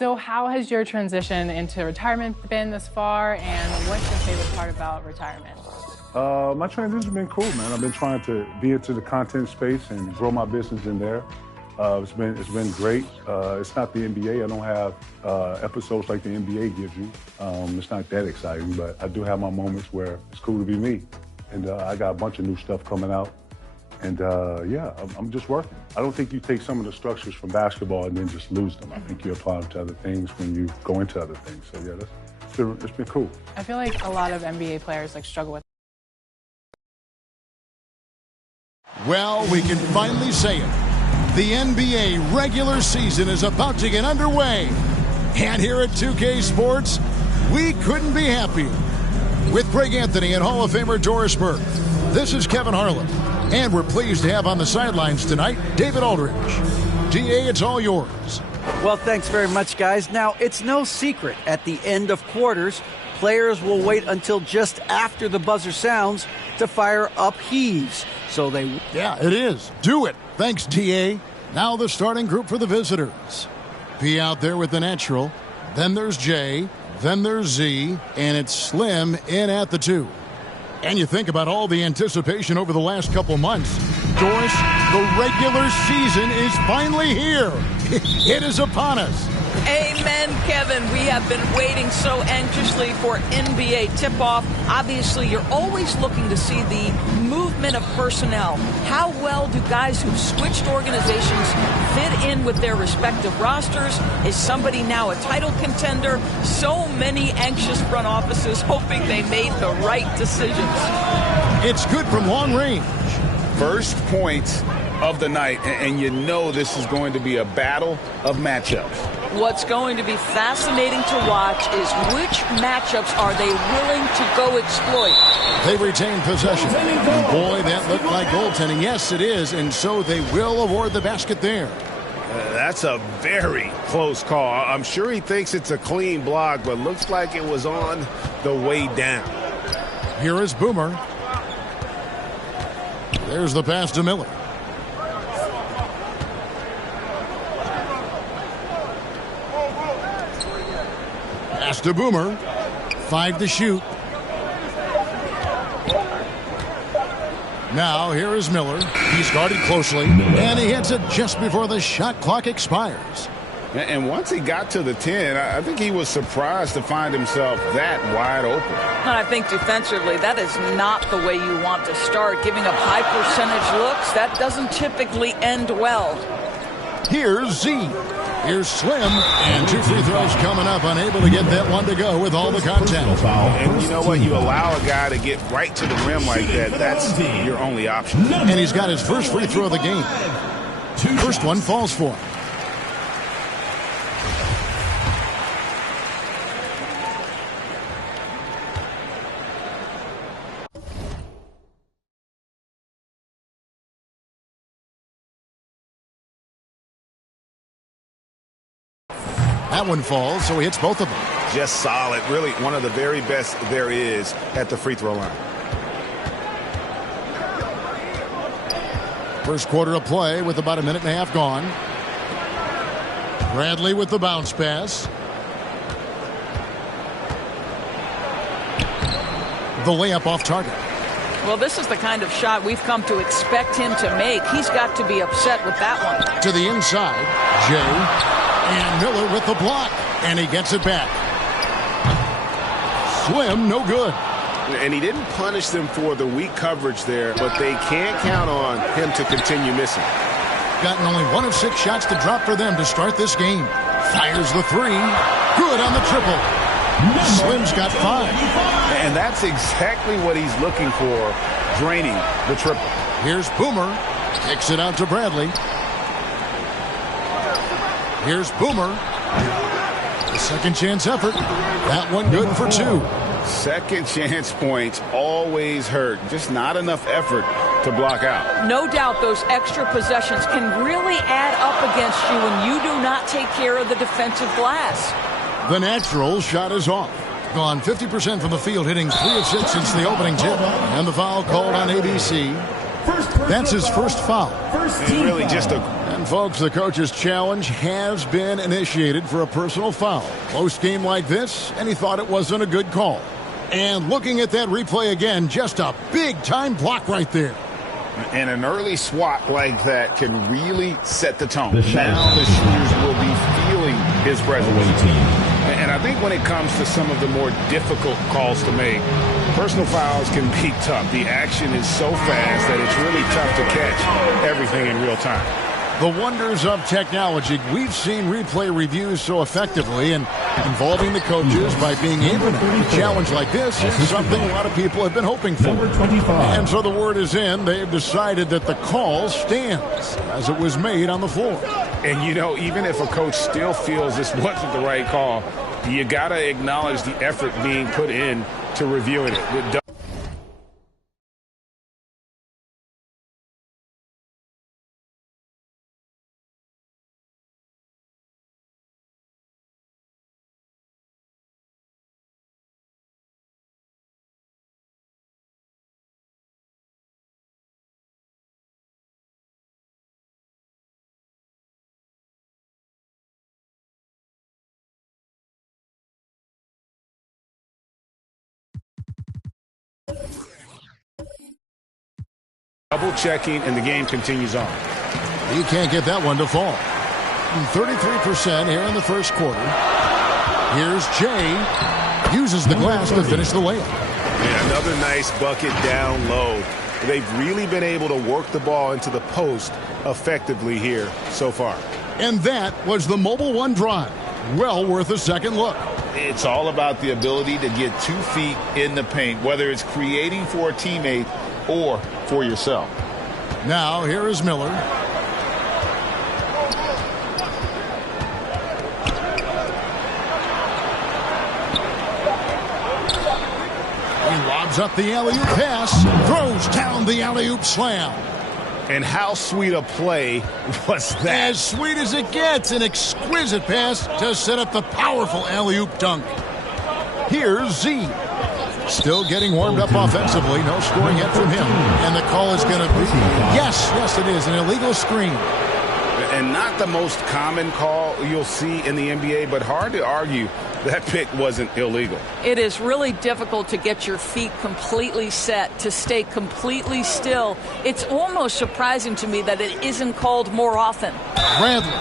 So how has your transition into retirement been thus far, and what's your favorite part about retirement? My transition's been cool, man. I've been trying to be into the content space and grow my business in there. It's been great. It's not the NBA. I don't have episodes like the NBA gives you. It's not that exciting, but I do have my moments where it's cool to be me. And I got a bunch of new stuff coming out. And yeah, I'm just working. I don't think you take some of the structures from basketball and then just lose them. I think you apply them to other things when you go into other things. So yeah, it's been cool. I feel like a lot of NBA players struggle with. Well, we can finally say it. The NBA regular season is about to get underway. And here at 2K Sports, we couldn't be happier. With Greg Anthony and Hall of Famer Doris Burke, this is Kevin Harlan. And we're pleased to have on the sidelines tonight, David Aldridge. DA, it's all yours. Well, thanks very much, guys. Now, it's no secret at the end of quarters, players will wait until just after the buzzer sounds to fire up heaves. So they... Yeah, it is. Do it. Thanks, TA. Now the starting group for the visitors. P out there with the natural. Then there's J. Then there's Z. And it's Slim in at the 2. And you think about all the anticipation over the last couple months. Doris, the regular season is finally here. It is upon us. Amen, Kevin. We have been waiting so anxiously for NBA tip-off. Obviously, you're always looking to see the movement of personnel. How well do guys who've switched organizations fit in with their respective rosters? Is somebody now a title contender? So many anxious front offices hoping they made the right decisions. It's good from long range. First point of the night, and you know this is going to be a battle of matchups. What's going to be fascinating to watch is which matchups are they willing to go exploit. They retain possession. And boy, that looked like goaltending. Yes, it is, and so they will award the basket there. That's a very close call. I'm sure he thinks it's a clean block, but looks like it was on the way down. Here is Boomer. There's the pass to Miller. Pass to Boomer. 5 to shoot. Now here is Miller. He's guarded closely, and he hits it just before the shot clock expires. And once he got to the 10, I think he was surprised to find himself that wide open. And I think defensively, that is not the way you want to start. Giving up high percentage looks, that doesn't typically end well. Here's Z. Here's Slim. And 2 free throws coming up. Unable to get that one to go with all the contact. And you know what? You allow a guy to get right to the rim like that. That's your only option. And he's got his first free throw of the game. First one falls for him. That one falls, so he hits both of them. Just solid. Really one of the very best there is at the free throw line. First quarter of play with about a minute and a half gone. Bradley with the bounce pass. The layup off target. Well, this is the kind of shot we've come to expect him to make. He's got to be upset with that one. To the inside, Jay. And Miller with the block. And he gets it back. Slim, no good. And he didn't punish them for the weak coverage there, but they can't count on him to continue missing. Gotten only 1 of 6 shots to drop for them to start this game. Fires the 3. Good on the triple. Slim's got 5. And that's exactly what he's looking for, draining the triple. Here's Boomer. Kicks it out to Bradley. Here's Boomer. The second chance effort. That one good for 2. Second chance points always hurt. Just not enough effort to block out. No doubt those extra possessions can really add up against you when you do not take care of the defensive glass. The natural shot is off. Gone 50% from the field, hitting 3 of 6 since the opening tip. And the foul called on ABC. That's his first foul. And really just a And, folks, the coach's challenge has been initiated for a personal foul. Close game like this, and he thought it wasn't a good call. And looking at that replay again, just a big-time block right there. And an early swat like that can really set the tone. Now the shooters will be feeling his presence. And I think when it comes to some of the more difficult calls to make, personal fouls can be tough. The action is so fast that it's really tough to catch everything in real time. The wonders of technology. We've seen replay reviews so effectively, and involving the coaches by being able to a challenge like this is something a lot of people have been hoping for. And so the word is in. They've decided that the call stands as it was made on the floor. And, you know, even if a coach still feels this wasn't the right call, you got to acknowledge the effort being put in to reviewing it. Double checking, and the game continues on. He can't get that one to fall. 33% here in the first quarter. Here's Jay. Uses the glass to finish the layup. Yeah, another nice bucket down low. They've really been able to work the ball into the post effectively here so far. And that was the Mobile One drive. Well worth a second look. It's all about the ability to get 2 feet in the paint, whether it's creating for a teammate or for yourself. Now here is Miller. He lobs up the alley-oop pass, throws down the alley-oop slam. And how sweet a play was that? As sweet as it gets, an exquisite pass to set up the powerful alley-oop dunk. Here's Z. Still getting warmed up offensively. No scoring yet from him. And the call is going to be, yes, it is, an illegal screen. And not the most common call you'll see in the NBA, but hard to argue that pick wasn't illegal. It is really difficult to get your feet completely set, to stay completely still. It's almost surprising to me that it isn't called more often. Bradley.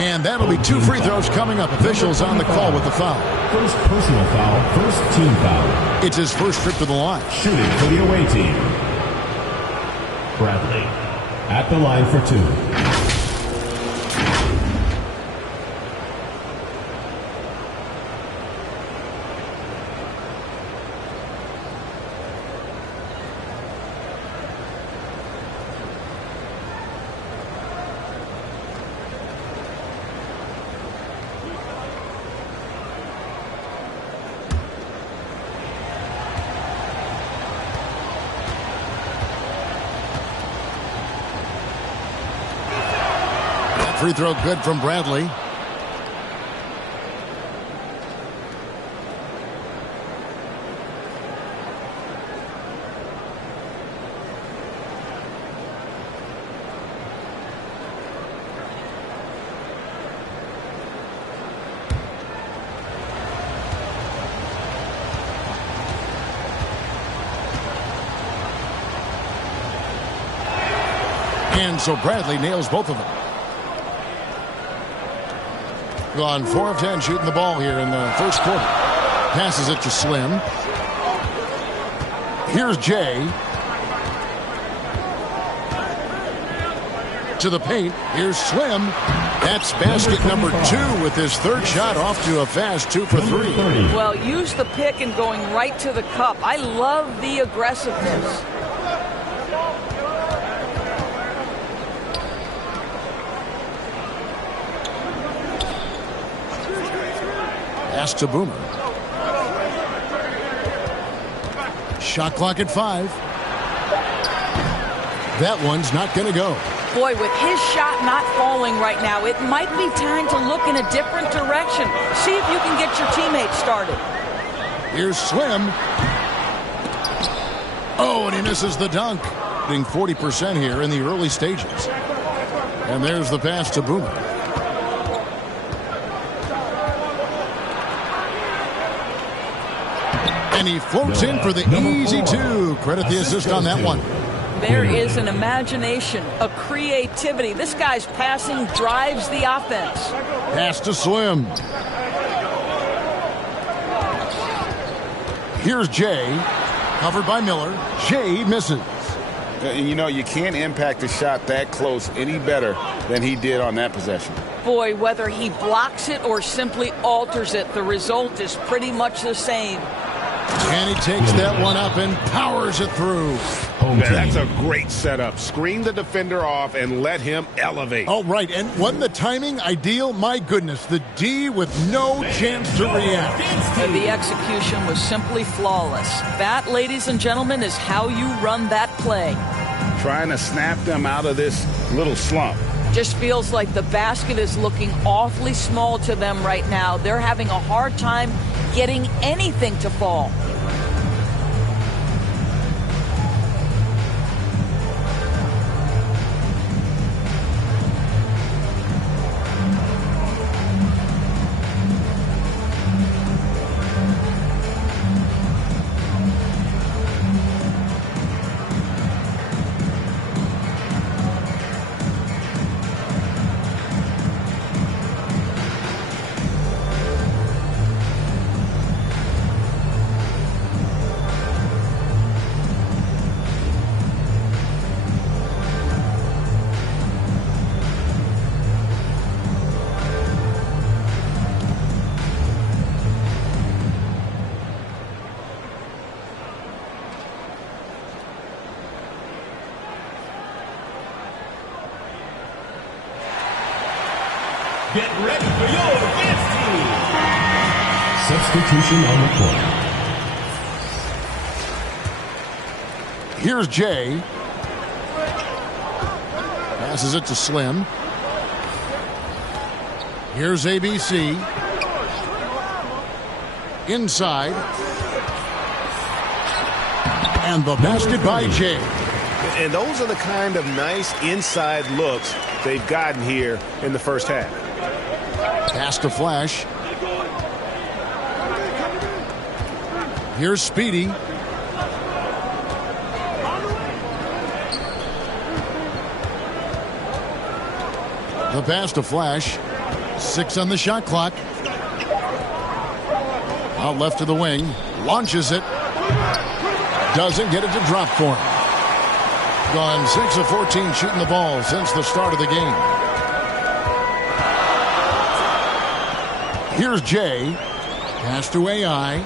And that'll be 2 free throws coming up. Officials on the call with the foul. First personal foul, first team foul. It's his first trip to the line. Shooting for the away team. Bradley at the line for 2. Free throw good from Bradley. And so Bradley nails both of them. Gone 4 of 10 shooting the ball here in the first quarter. Passes it to Slim. Here's Jay. To the paint. Here's Slim. That's basket number 2 with his third shot off to a fast 2 for 3. Well, use the pick and going right to the cup. I love the aggressiveness. Pass to Boomer. Shot clock at 5. That one's not going to go. Boy, with his shot not falling right now, it might be time to look in a different direction. See if you can get your teammates started. Here's Slim. Oh, and he misses the dunk. Being 40% here in the early stages. And there's the pass to Boomer. And he floats in for the easy two. Credit the assist on that one. There is an imagination, a creativity. This guy's passing drives the offense. Pass to Slim. Here's Jay. Covered by Miller. Jay misses. And you know, you can't impact a shot that close any better than he did on that possession. Boy, whether he blocks it or simply alters it, the result is pretty much the same. And he takes that one up and powers it through. That's a great setup. Screen the defender off and let him elevate. Oh, right. And wasn't the timing ideal? My goodness, the D with no chance to react. The execution was simply flawless. That, ladies and gentlemen, is how you run that play. Trying to snap them out of this little slump. Just feels like the basket is looking awfully small to them right now. They're having a hard time getting anything to fall. Get ready for your dance team. Substitution on the court. Here's Jay. Passes it to Slim. Here's ABC. Inside. And the basket by Jay. And those are the kind of nice inside looks they've gotten here in the first half. Pass to Flash. Here's Speedy. The pass to Flash. 6 on the shot clock. Out left to the wing. Launches it. Doesn't get it to drop for him. Gone 6 of 14 shooting the ball since the start of the game. Here's Jay. Pass to AI.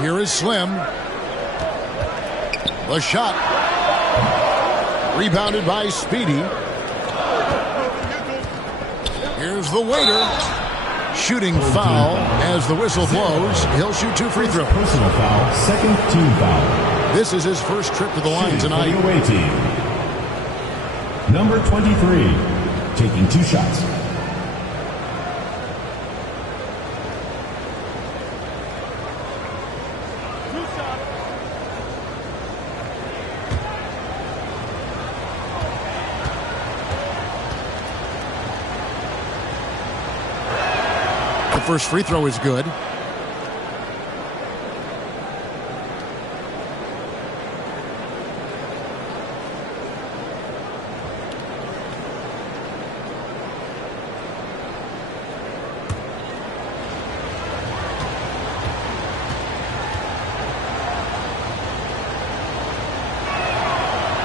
Here is Slim. The shot. Rebounded by Speedy. Here's the waiter. Shooting foul as the whistle blows. He'll shoot 2 free throws. Personal foul, second team foul. This is his first trip to the line tonight. For the away team. Number 23, taking 2 shots. The first free throw is good.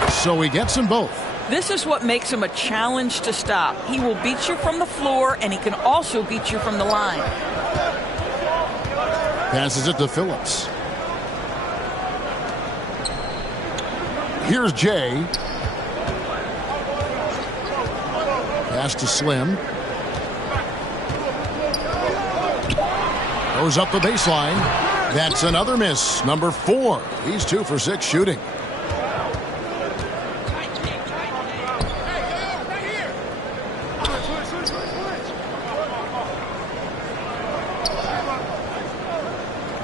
So he gets them both. This is what makes him a challenge to stop. He will beat you from the floor, and he can also beat you from the line. Passes it to Phillips. Here's Jay. Pass to Slim. Goes up the baseline. That's another miss. Number 4. He's 2 for 6 shooting.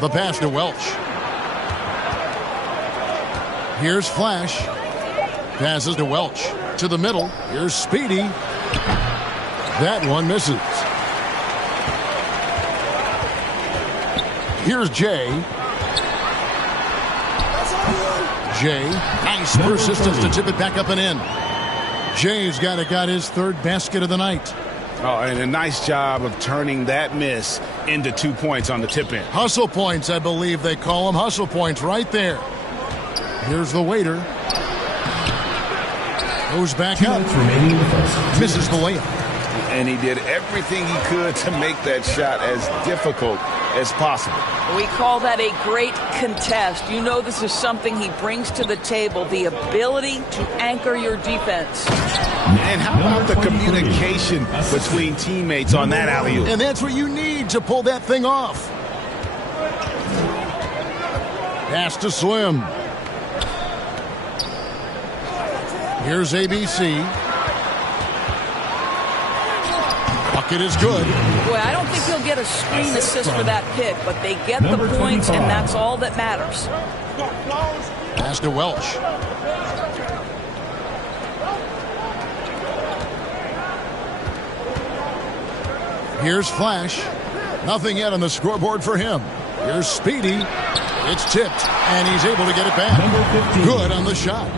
The pass to Welch. Here's Flash. Passes to Welch. To the middle. Here's Speedy. That one misses. Here's Jay. Jay. Nice persistence to tip it back up and in. Jay's got his third basket of the night. Oh, and a nice job of turning that miss into 2 points on the tip-in. Hustle points, I believe they call them. Hustle points right there. Here's the waiter. Goes back up. Misses the layup. And he did everything he could to make that shot as difficult as possible. We call that a great contest. You know this is something he brings to the table, the ability to anchor your defense. And how about the communication between teammates on that alley-oop? And that's what you need to pull that thing off. Pass to Slim. Here's ABC. Bucket is good. Boy, I don't think he'll get a screen assist for that pick, but they get the points, and that's all that matters. Pass to Welch. Here's Flash. Nothing yet on the scoreboard for him. Here's Speedy. It's tipped, and he's able to get it back. Good on the shot.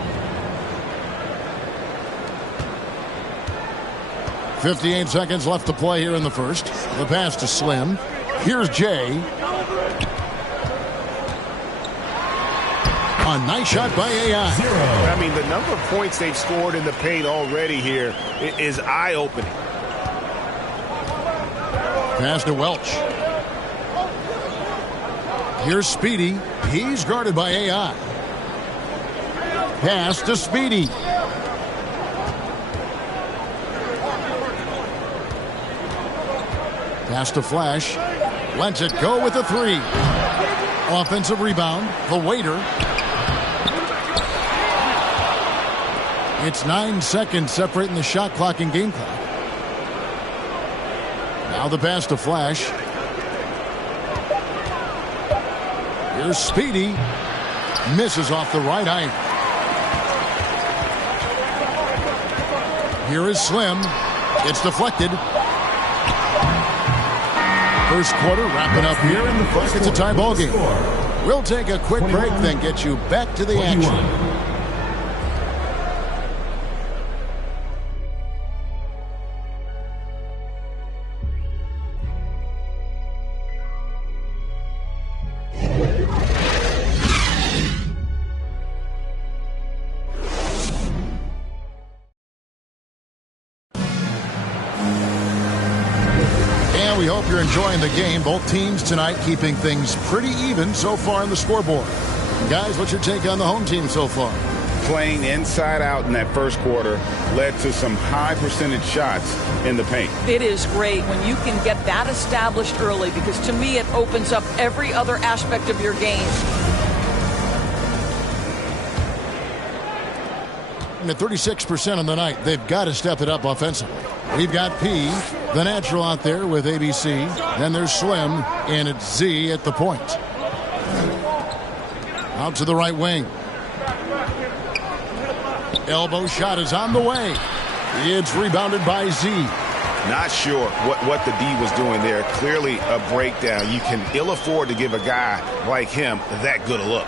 58 seconds left to play here in the first. The pass to Slim. Here's Jay. A nice shot by AI. I mean, the number of points they've scored in the paint already here is eye-opening. Pass to Welch. Here's Speedy. He's guarded by AI. Pass to Speedy. Pass to Flash. Lets it go with a three. Offensive rebound. The waiter. It's 9 seconds separating the shot clock and game clock. Now the pass to Flash. Here's Speedy. Misses off the right iron. Here is Slim. It's deflected. First quarter wrapping up here in the first. It's a tie ball game. We'll take a quick break, then get you back to the action. We hope you're enjoying the game. Both teams tonight keeping things pretty even so far on the scoreboard. Guys, what's your take on the home team so far? Playing inside out in that first quarter led to some high percentage shots in the paint. It is great when you can get that established early, because to me it opens up every other aspect of your game. And at 36% on the night, they've got to step it up offensively. We've got P, the natural, out there with ABC. Then there's Slim, and it's Z at the point. Out to the right wing. Elbow shot is on the way. It's rebounded by Z. Not sure what the D was doing there. Clearly a breakdown. You can ill afford to give a guy like him that good a look.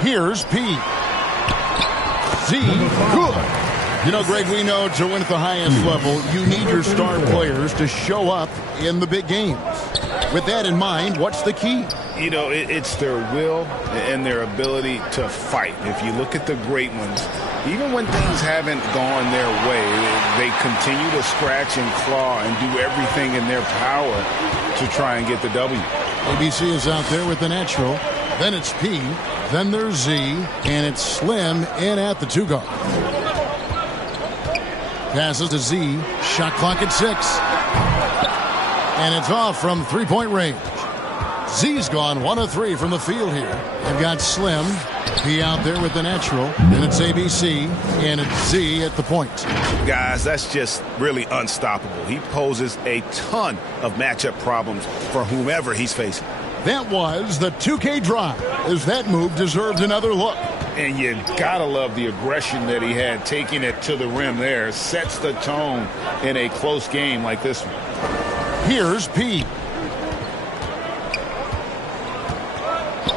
Here's P. Z, good. You know, Greg, we know to win at the highest level, you need your star players to show up in the big games. With that in mind, what's the key? You know, it's their will and their ability to fight. If you look at the great ones, even when things haven't gone their way, they continue to scratch and claw and do everything in their power to try and get the W. ABC is out there with the natural. Then it's P. Then there's Z. And it's Slim in at the two guard. Passes to Z. Shot clock at 6. And it's off from three-point range. Z's gone 1 of 3 from the field here. They've got Slim. P out there with the natural. Then it's ABC. And it's Z at the point. Guys, that's just really unstoppable. He poses a ton of matchup problems for whomever he's facing. That was the 2K drive, as that move deserved another look. And you gotta love the aggression that he had, taking it to the rim there. Sets the tone in a close game like this one. Here's P.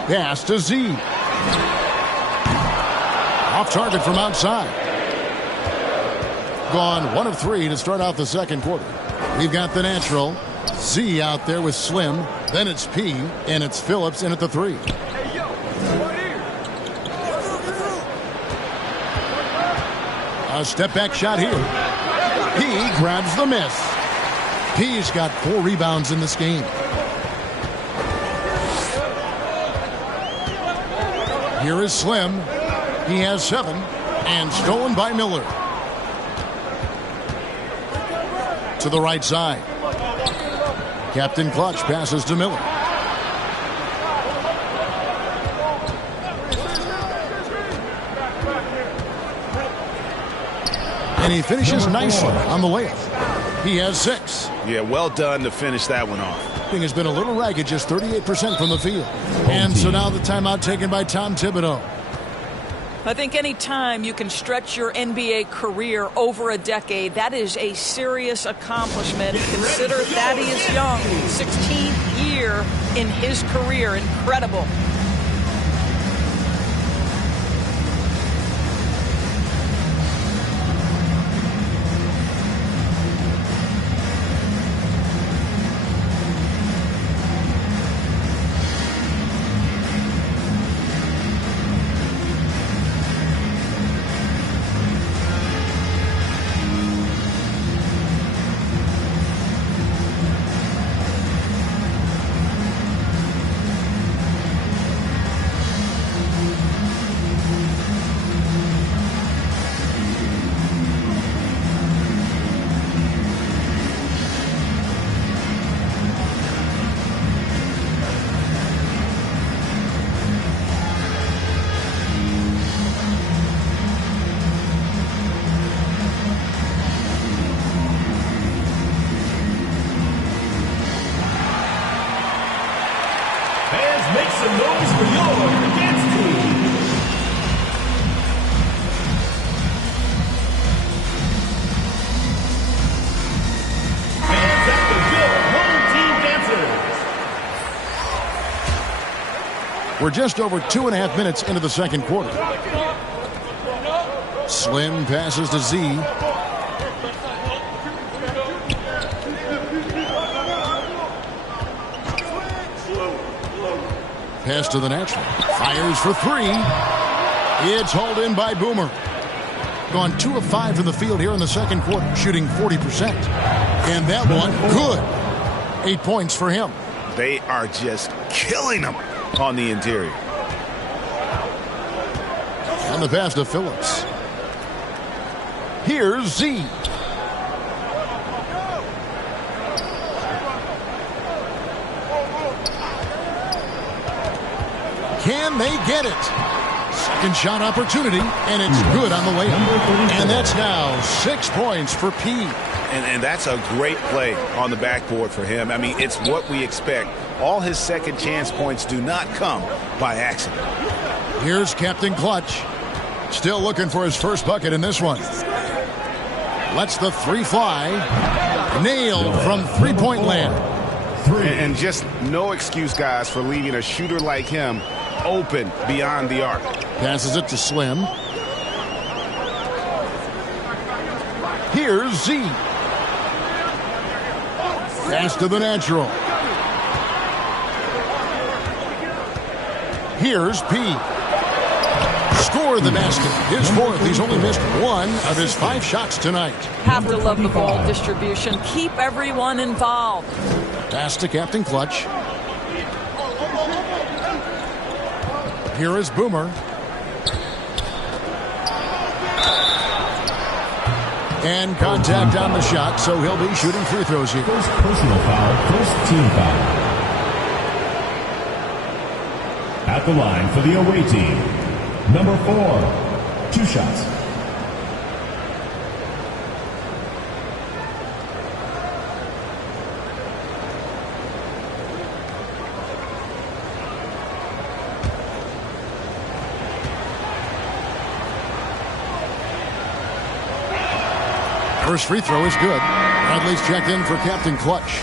Pass to Z. Off target from outside. Gone 1 of 3 to start out the second quarter. We've got the natural. Z out there with Slim. Then it's P, and it's Phillips in at the 3. A step-back shot here. He grabs the miss. P's got 4 rebounds in this game. Here is Slim. He has 7, and stolen by Miller. To the right side. Captain Clutch passes to Miller. And he finishes nicely on the layup. He has 6. Yeah, well done to finish that one off. Thing has been a little ragged, just 38% from the field. And so now the timeout taken by Tom Thibodeau. I think any time you can stretch your NBA career over a decade, that is a serious accomplishment. Consider Thaddeus Young, 16th year in his career. Incredible. Make some noise for your Against team. Hands up for your home team dancers. We're just over 2.5 minutes into the second quarter. Slim passes to Z. Pass to the natural. Fires for 3. It's hauled in by Boomer. Gone 2 of 5 from the field here in the second quarter, shooting 40%. And that one, good. 8 points for him. They are just killing them on the interior. And the pass to Phillips. Here's Z. Can they get it? Second shot opportunity, and it's good on the layup. And that's now 6 points for P. And that's a great play on the backboard for him. I mean, it's what we expect. All his second chance points do not come by accident. Here's Captain Clutch. Still looking for his first bucket in this one. Lets the 3 fly. Nailed from three-point land. And just no excuse, guys, for leaving a shooter like him open beyond the arc. Passes it to Slim. Here's Z. Pass to the natural. Here's P. Scored the basket. His 4th. He's only missed 1 of his 5 shots tonight. Have to love the ball distribution. Keep everyone involved. Pass to Captain Clutch. Here is Boomer. And contact on the shot, so he'll be shooting free throws here. First personal foul, first team foul. At the line for the away team, number 4, 2 shots. First free throw is good. Bradley's checked in for Captain Clutch.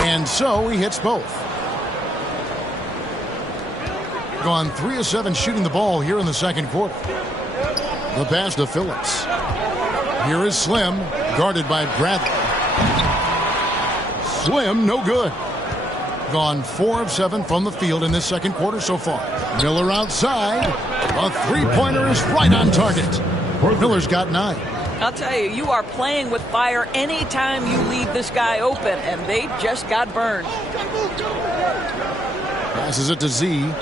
And so he hits both. Gone 3 of 7 shooting the ball here in the second quarter. The pass to Phillips. Here is Slim, guarded by Bradley. Slim, no good. Gone 4 of 7 from the field in this second quarter so far. Miller outside. A three-pointer is right on target. Miller's got 9. I'll tell you, you are playing with fire anytime you leave this guy open, and they just got burned. Passes it to Z.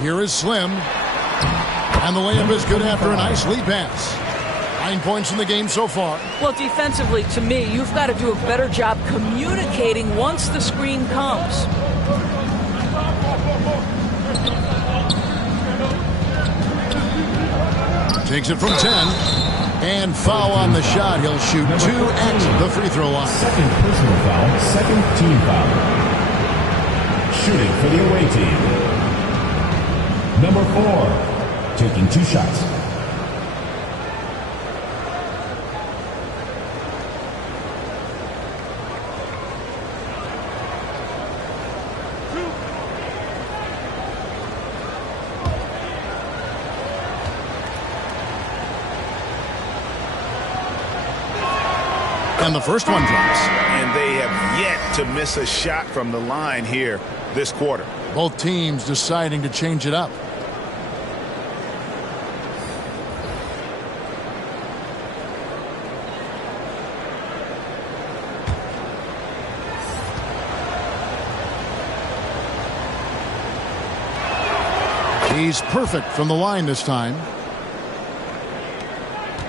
Here is Slim. And the layup is good after a nice lead pass. 9 points in the game so far. Well, defensively, to me, you've got to do a better job communicating once the screen comes. Takes it from 10. And foul on the shot. He'll shoot 2 at the free throw line. Second personal foul, second team foul. Shooting for the away team. Number 4, taking 2 shots. And the first one drops. And they have yet to miss a shot from the line here this quarter. Both teams deciding to change it up. He's perfect from the line this time.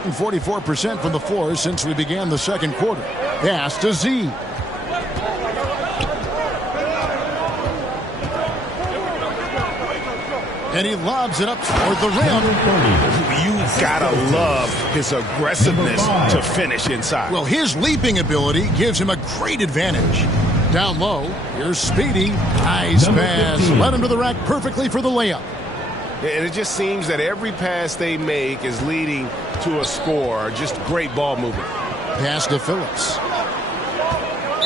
44% from the floor since we began the second quarter. Pass to Z. And he lobs it up toward the rim. You gotta love his aggressiveness to finish inside. Well, his leaping ability gives him a great advantage. Down low, here's Speedy. Nice pass. Led him to the rack perfectly for the layup. And it just seems that every pass they make is leading to a score. Just great ball movement. Pass to Phillips.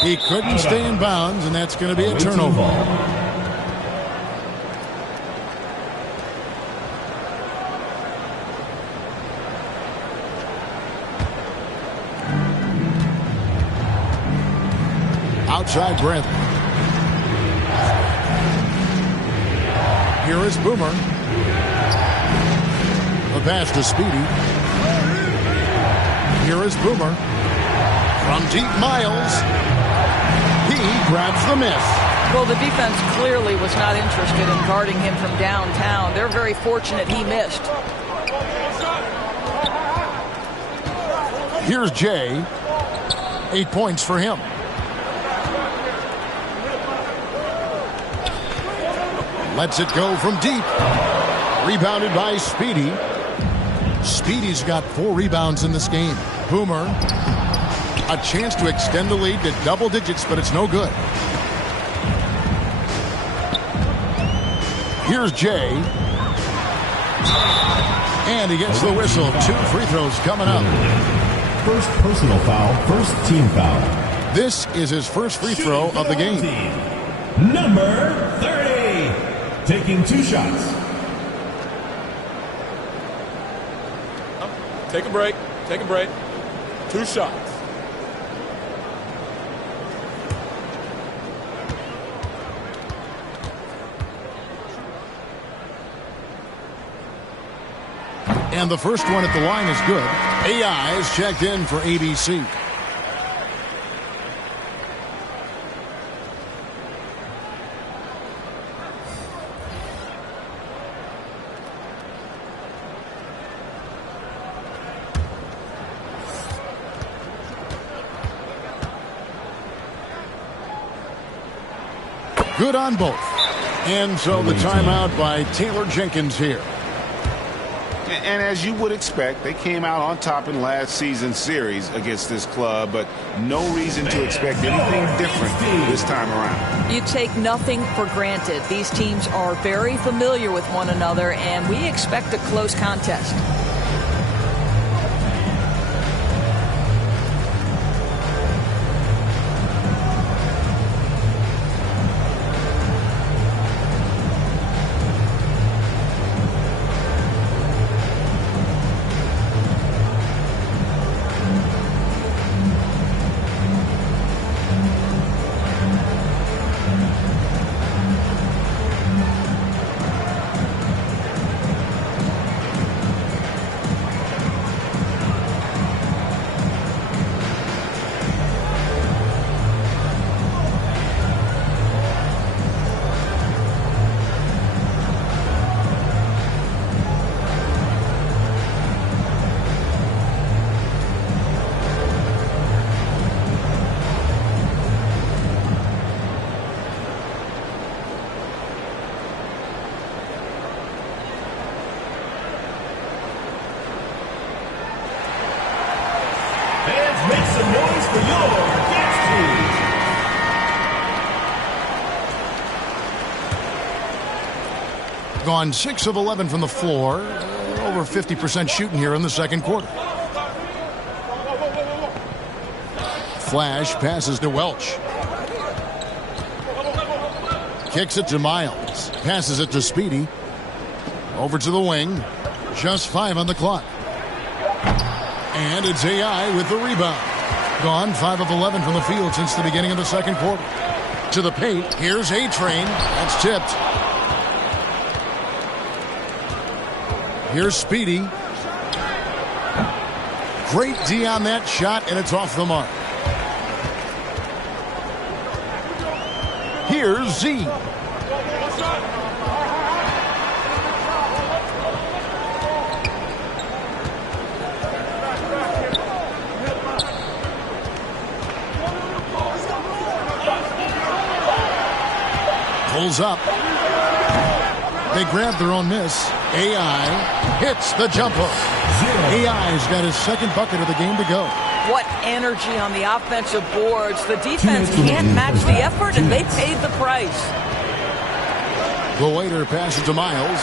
He couldn't stay in bounds, and that's going to be a turnover. Outside Bradley. Here is Boomer. The pass to Speedy. Here is Boomer. From deep Miles. He grabs the miss. Well, the defense clearly was not interested in guarding him from downtown. They're very fortunate he missed. Here's Jay. 8 points for him. Lets it go from deep. Rebounded by Speedy. Speedy's got 4 rebounds in this game. Boomer. A chance to extend the lead to double digits, but it's no good. Here's Jay. And he gets the whistle. 2 free throws coming up. First personal foul, first team foul. This is his first free throw of the game. Number 30, taking 2 shots. Take a break. Take a break. 2 shots. And the first one at the line is good. AI is checked in for ABC. Good on both. And so the timeout by Taylor Jenkins here. And as you would expect, they came out on top in last season's series against this club, but no reason to expect anything different this time around. You take nothing for granted. These teams are very familiar with one another, and we expect a close contest. Make some noise for your Cats team. Gone 6 of 11 from the floor. Over 50% shooting here in the second quarter. Flash passes to Welch. Kicks it to Miles. Passes it to Speedy. Over to the wing. Just 5 on the clock. And it's AI with the rebound. Gone 5 of 11 from the field since the beginning of the second quarter. To the paint. Here's A-Train. That's tipped. Here's Speedy. Great D on that shot, and it's off the mark. Here's Z. Pulls up. They grab their own miss. AI hits the jumper. AI's got his second bucket of the game to go. What energy on the offensive boards. The defense can't match the effort, and they paid the price. The waiter passes to Miles.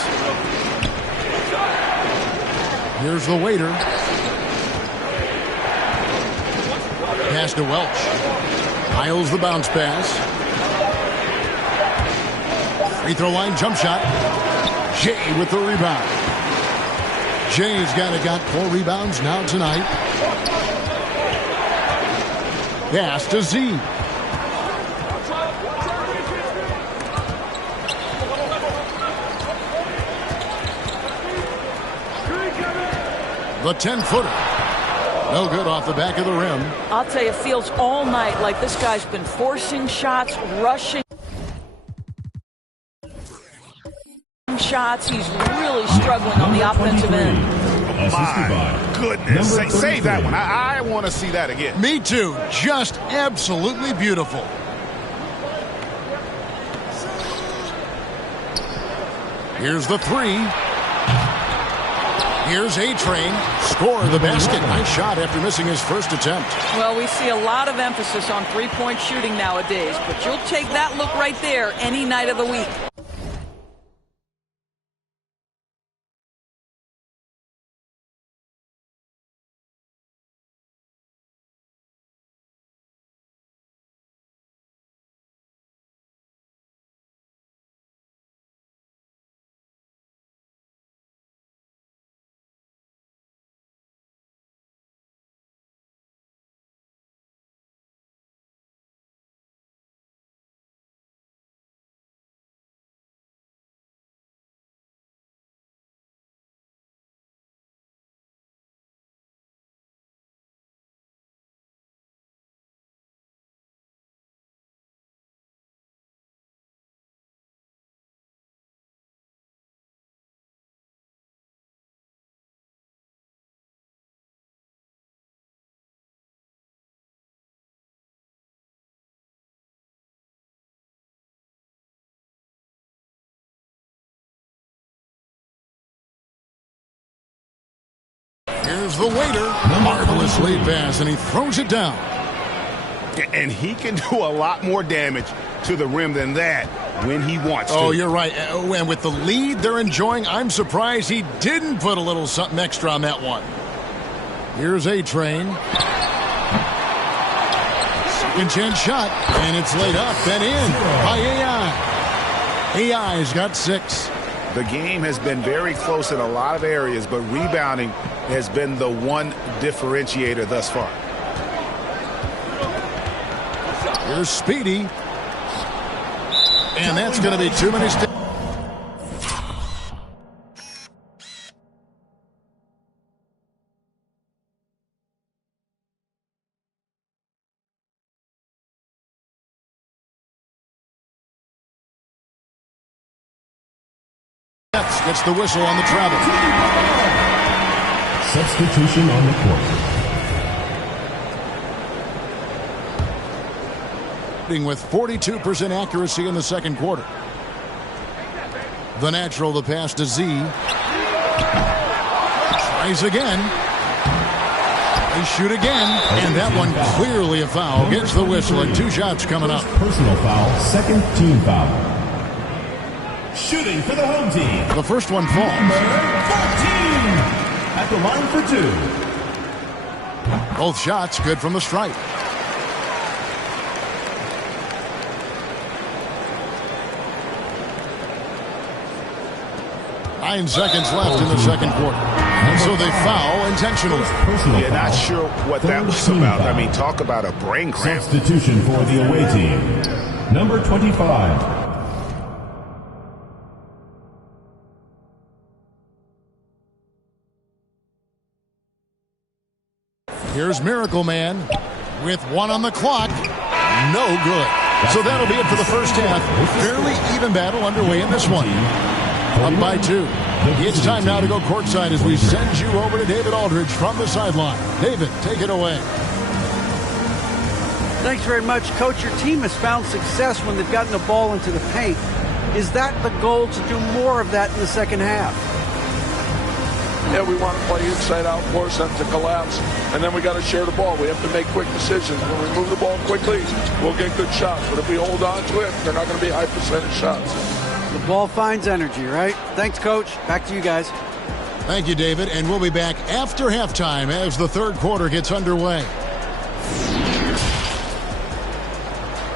Here's the waiter. Pass to Welch. Miles the bounce pass. Free throw line jump shot. Jay with the rebound. Jay's got 4 rebounds now tonight. Pass to Z. The 10-footer. No good off the back of the rim. I'll tell you, it feels all night like this guy's been forcing shots, rushing shots. He's really struggling on the offensive end. My goodness. Save that one. I want to see that again. Me too. Just absolutely beautiful. Here's the 3. Here's A-Train. Score the basket. Nice shot after missing his first attempt. Well, we see a lot of emphasis on three-point shooting nowadays, but you'll take that look right there any night of the week. Here's the waiter. Marvelous lead pass, and he throws it down. And he can do a lot more damage to the rim than that when he wants to. Oh, you're right. And with the lead they're enjoying, I'm surprised he didn't put a little something extra on that one. Here's A-Train. Second chance shot, and it's laid up and in by AI. AI's got 6. The game has been very close in a lot of areas, but rebounding has been the one differentiator thus far. Here's Speedy. And that's going to be too many. Gets the whistle on the travel. Substitution on the court. With 42% accuracy in the second quarter. The natural, the pass to Z. Tries again. They shoot again. And that one clearly a foul. Gets the whistle and 2 shots coming up. Personal foul, second team foul. Shooting for the home team. The first one falls. Number 14 at the line for 2. Both shots good from the stripe. Nine seconds left in the second quarter. And so they foul intentionally. Yeah, not sure what that was about. I mean, talk about a brain cramp. Substitution for the away team. Number 25. Here's Miracle Man with 1 on the clock. No good. So that'll be it for the first half. Fairly even battle underway in this one. Up by 2. It's time now to go courtside as we send you over to David Aldridge from the sideline. David, take it away. Thanks very much, Coach. Your team has found success when they've gotten the ball into the paint. Is that the goal, to do more of that in the second half? Yeah, we want to play inside out, force them to collapse, and then we got to share the ball. We have to make quick decisions. When we move the ball quickly, we'll get good shots. But if we hold on to it, they're not going to be high percentage shots. The ball finds energy, right? Thanks, Coach. Back to you guys. Thank you, David. And we'll be back after halftime as the third quarter gets underway.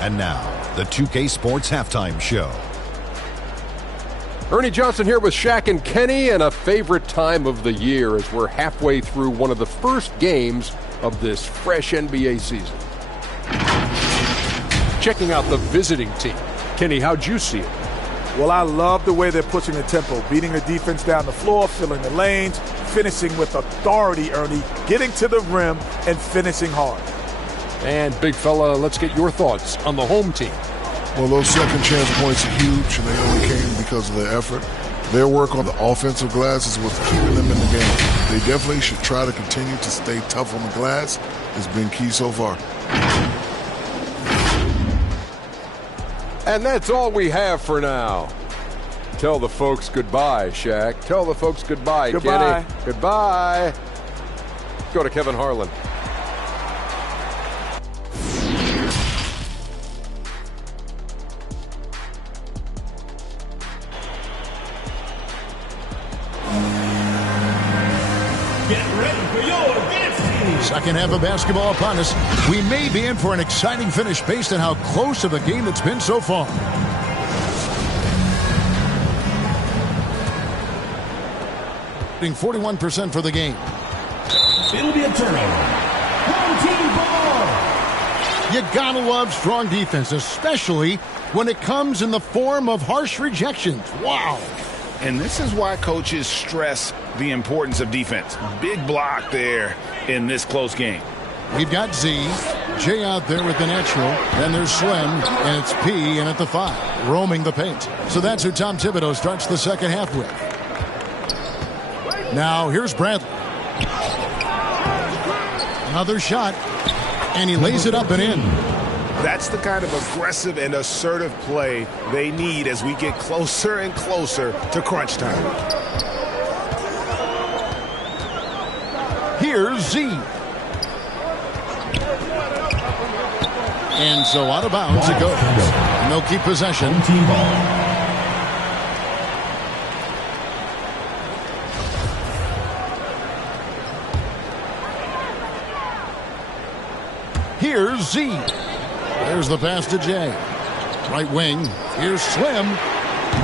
And now, the 2K Sports Halftime Show. Ernie Johnson here with Shaq and Kenny, and a favorite time of the year as we're halfway through one of the first games of this fresh NBA season. Checking out the visiting team. Kenny, how'd you see it? Well, I love the way they're pushing the tempo, beating the defense down the floor, filling the lanes, finishing with authority, Ernie, getting to the rim and finishing hard. And big fella, let's get your thoughts on the home team. Well, those second chance points are huge, and they only came because of their effort. Their work on the offensive glass is what's keeping them in the game. They definitely should try to continue to stay tough on the glass. It's been key so far. And that's all we have for now. Tell the folks goodbye, Shaq. Tell the folks goodbye, Goodbye. Kenny. Goodbye. Go to Kevin Harlan. Second half of basketball upon us. We may be in for an exciting finish based on how close of a game it's been so far. Hitting 41% for the game. It'll be a turnover. Home team ball. You gotta love strong defense, especially when it comes in the form of harsh rejections. Wow. And this is why coaches stress the importance of defense. Big block there in this close game. We've got Z, J out there with the natural, then there's Slim, and it's P in at the 5, roaming the paint. So that's who Tom Thibodeau starts the second half with. Now here's Bradley. Another shot, and he lays it up and in. That's the kind of aggressive and assertive play they need as we get closer and closer to crunch time. Here's Z. And so out of bounds it goes. And they'll keep possession. Team ball. Here's Z. There's the pass to Jay. Right wing. Here's Slim.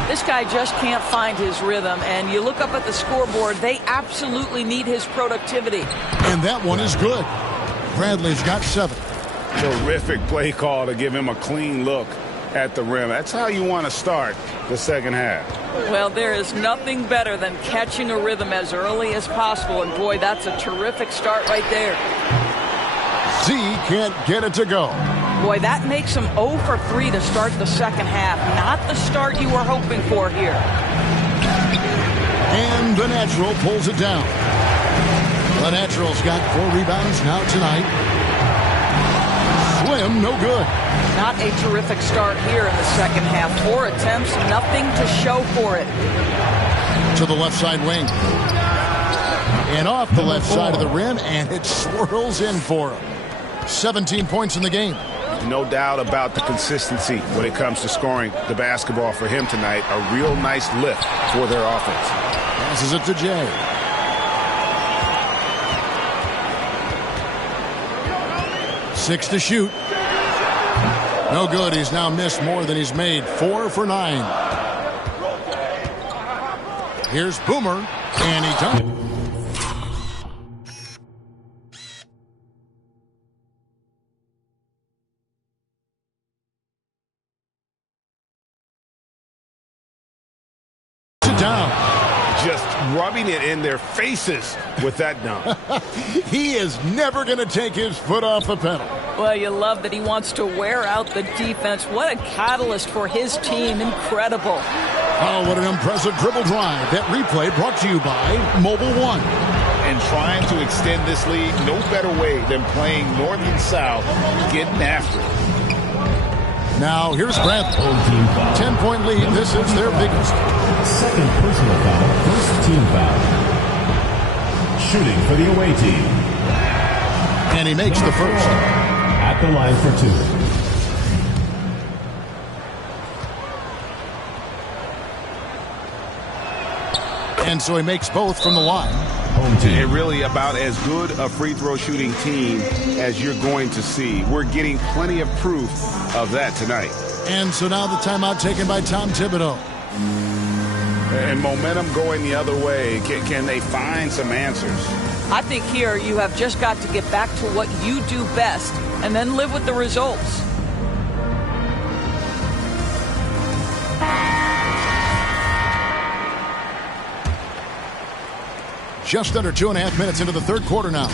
This guy just can't find his rhythm, and you look up at the scoreboard, they absolutely need his productivity. And that one is good. Bradley's got 7. Terrific play call to give him a clean look at the rim. That's how you want to start the second half. Well, there is nothing better than catching a rhythm as early as possible, and boy, that's a terrific start right there. Z can't get it to go. Boy, that makes him 0 for 3 to start the second half. Not the start you were hoping for here. And the Natural pulls it down. The Natural's got 4 rebounds now tonight. Slim, no good. Not a terrific start here in the second half. 4 attempts, nothing to show for it. To the left side wing. And off the left side of the rim, and it swirls in for him. 17 points in the game. No doubt about the consistency when it comes to scoring the basketball for him tonight. A real nice lift for their offense. Passes it to Jay. Six to shoot. No good. He's now missed more than he's made. 4 for 9. Here's Boomer, and he does. Down. Just rubbing it in their faces with that dunk. He is never going to take his foot off the pedal. Well, you love that he wants to wear out the defense. What a catalyst for his team. Incredible. Oh, what an impressive dribble drive. That replay brought to you by Mobile One. And trying to extend this lead, no better way than playing north and south, getting after it. Now, here's Bradley. 10-point lead. This is their biggest. Second personal foul, first team foul. Shooting for the away team. And he makes the first. At the line for 2. And so he makes both from the line. Home team. And really about as good a free throw shooting team as you're going to see. We're getting plenty of proof of that tonight. And so now the timeout taken by Tom Thibodeau. And momentum going the other way. Can they find some answers? I think here you have just got to get back to what you do best and then live with the results. Just under 2.5 minutes into the third quarter now.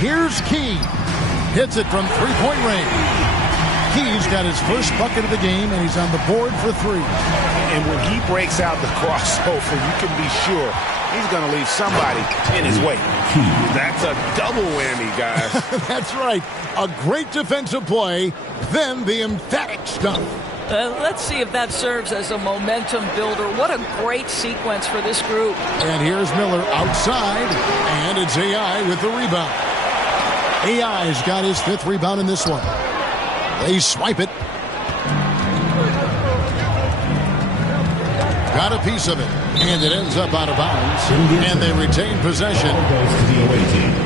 Here's Key. Hits it from three-point range. Key's got his first bucket of the game, and he's on the board for 3. And when he breaks out the crossover, you can be sure he's going to leave somebody in his way. That's a double whammy, guys. That's right. A great defensive play, then the emphatic stuff. Let's see if that serves as a momentum builder. What a great sequence for this group. And here's Miller outside, and it's AI with the rebound. AI's got his 5th rebound in this one. They swipe it. Got a piece of it, and it ends up out of bounds, and they retain possession. Goes to the away team.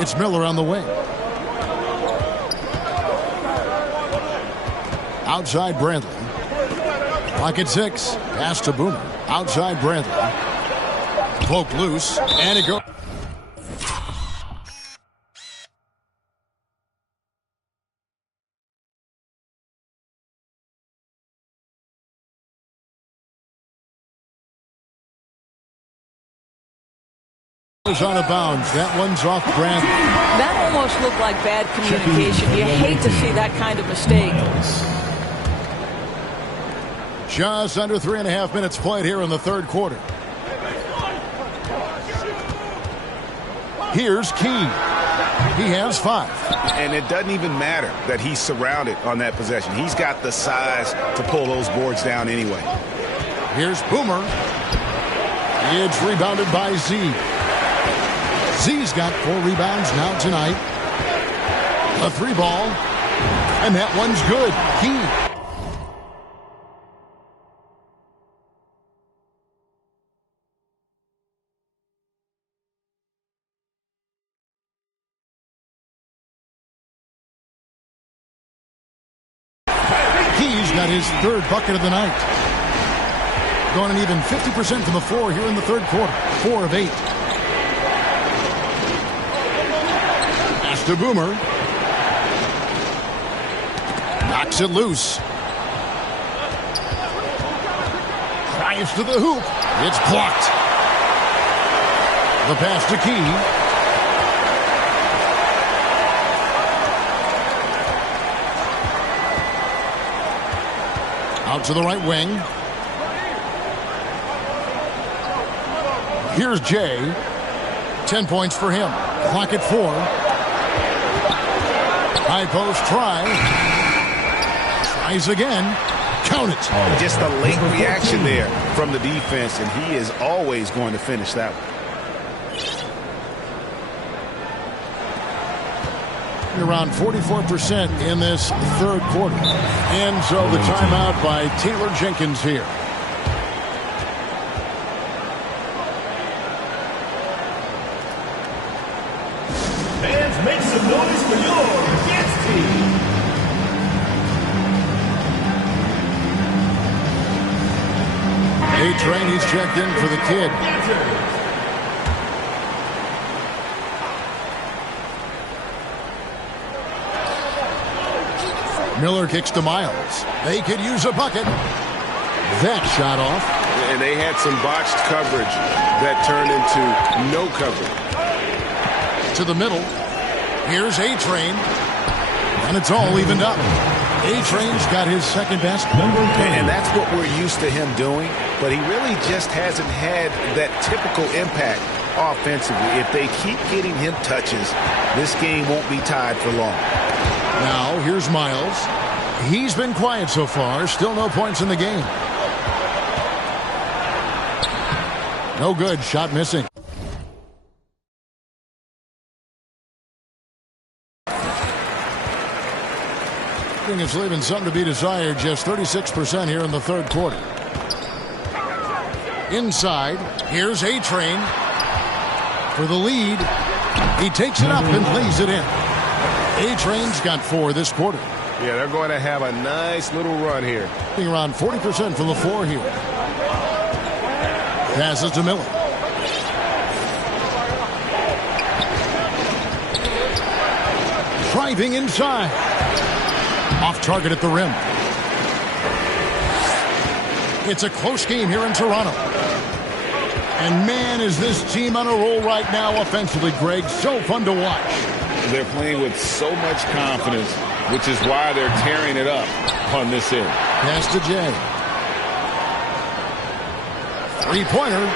It's Miller on the wing. Outside Bradley. Pocket 6. Pass to Boomer. Outside Bradley. Poked loose. And it goes. Out of bounds. That one's off Bradley. That almost looked like bad communication. You hate to see that kind of mistake. Just under 3.5 minutes played here in the third quarter. Here's Key. He has 5. And it doesn't even matter that he's surrounded on that possession. He's got the size to pull those boards down anyway. Here's Boomer. It's rebounded by Z. Z's got 4 rebounds now tonight. A 3 ball. And that one's good. Key. He's got his 3rd bucket of the night. Going an even 50% from the floor here in the third quarter. 4 of 8. Pass to Boomer. Knocks it loose. Drives to the hoop. It's blocked. The pass to Key. Out to the right wing. Here's Jay. 10 points for him. Clock at 4. High post try. Tries again. Count it. Just a late reaction there from the defense, and he is always going to finish that one. Around 44% in this third quarter. And so the timeout by Taylor Jenkins here. Fans, make some noise for your Jets team. A-Train, he's checked in for the kid. Miller kicks to Miles. They could use a bucket. That shot off. And they had some botched coverage that turned into no coverage. To the middle. Here's A-Train. And it's all evened up. A-Train's got his 2nd basket. And that's what we're used to him doing, but he really just hasn't had that typical impact offensively. If they keep getting him touches, this game won't be tied for long. Now, here's Miles. He's been quiet so far. Still no points in the game. No good. Shot missing. It's leaving something to be desired. Just 36% here in the third quarter. Inside. Here's A-Train for the lead. He takes it up and lays it in. A-Train's got 4 this quarter. Yeah, they're going to have a nice little run here. Around 40% from the floor here. Passes to Miller. Driving inside. Off target at the rim. It's a close game here in Toronto. And man, is this team on a roll right now offensively, Greg. So fun to watch. They're playing with so much confidence, which is why they're tearing it up on this end. Pass to Jay. 3-pointer.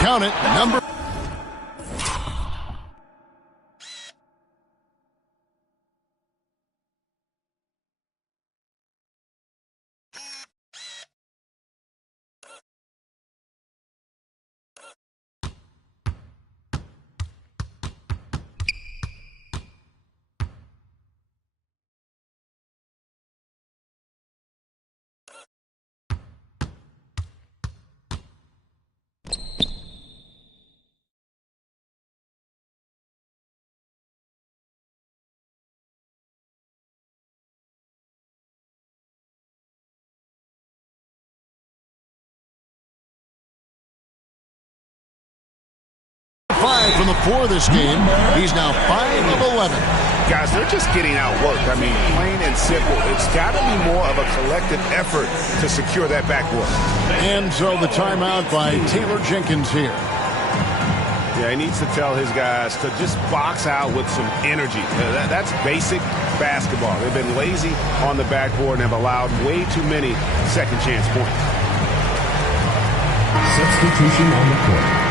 Count it. Number. Five from the floor this game. He's now 5 of 11. Guys, they're just getting outworked. I mean, plain and simple. It's got to be more of a collective effort to secure that backboard. And so the timeout by Taylor Jenkins here. Yeah, he needs to tell his guys to just box out with some energy. That's basic basketball. They've been lazy on the backboard and have allowed way too many second chance points. Substitution on the court.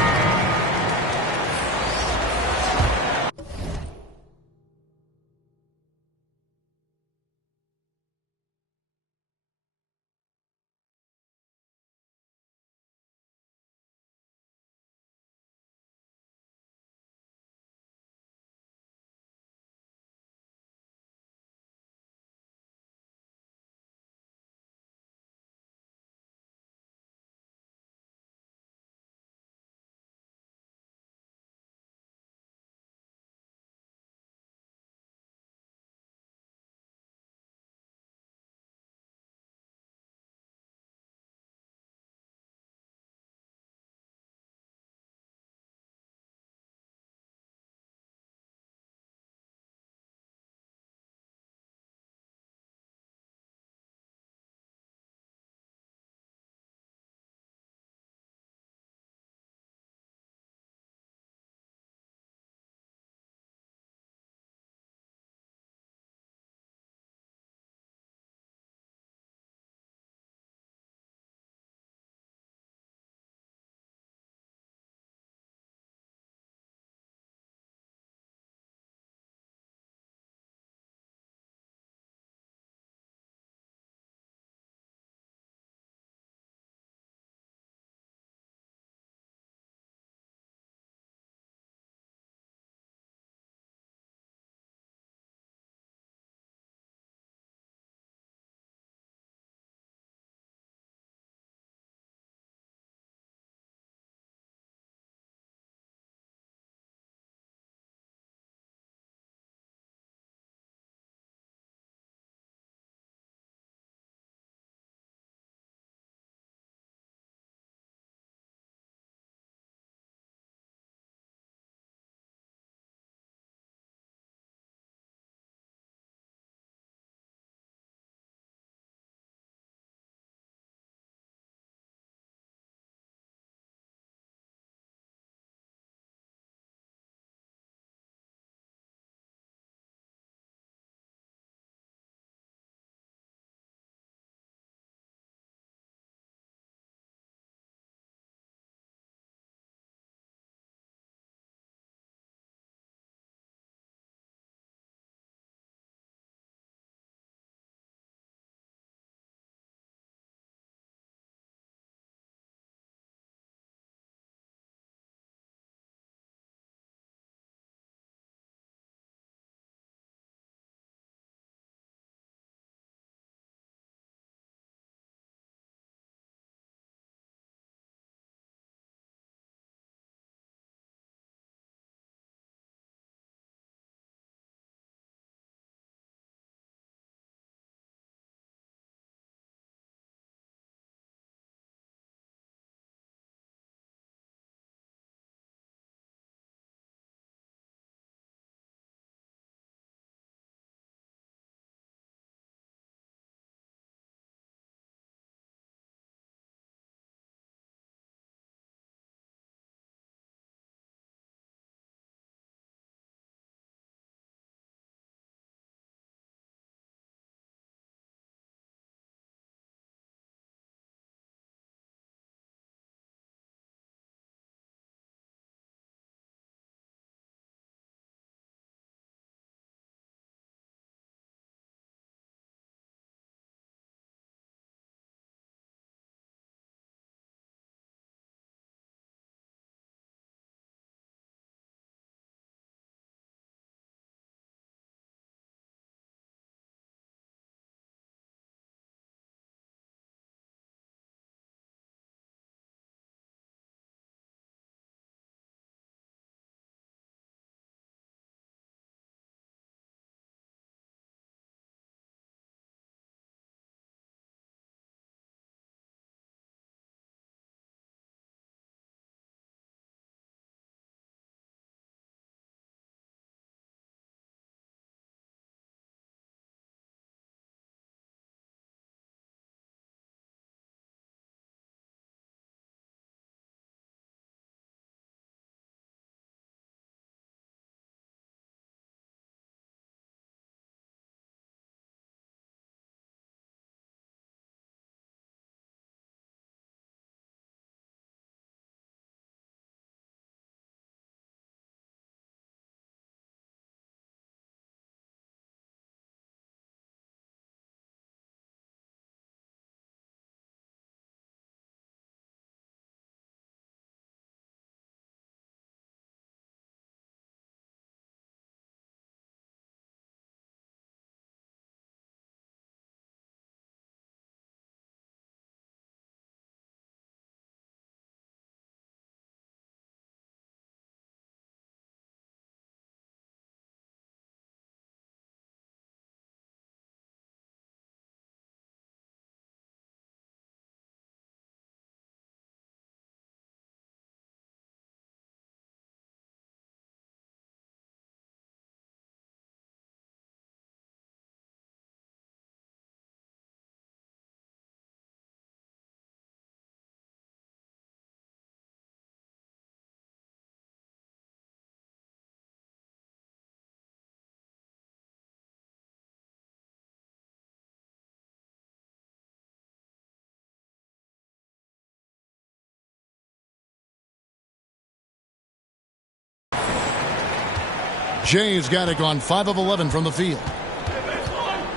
Jay's got it on 5 of 11 from the field.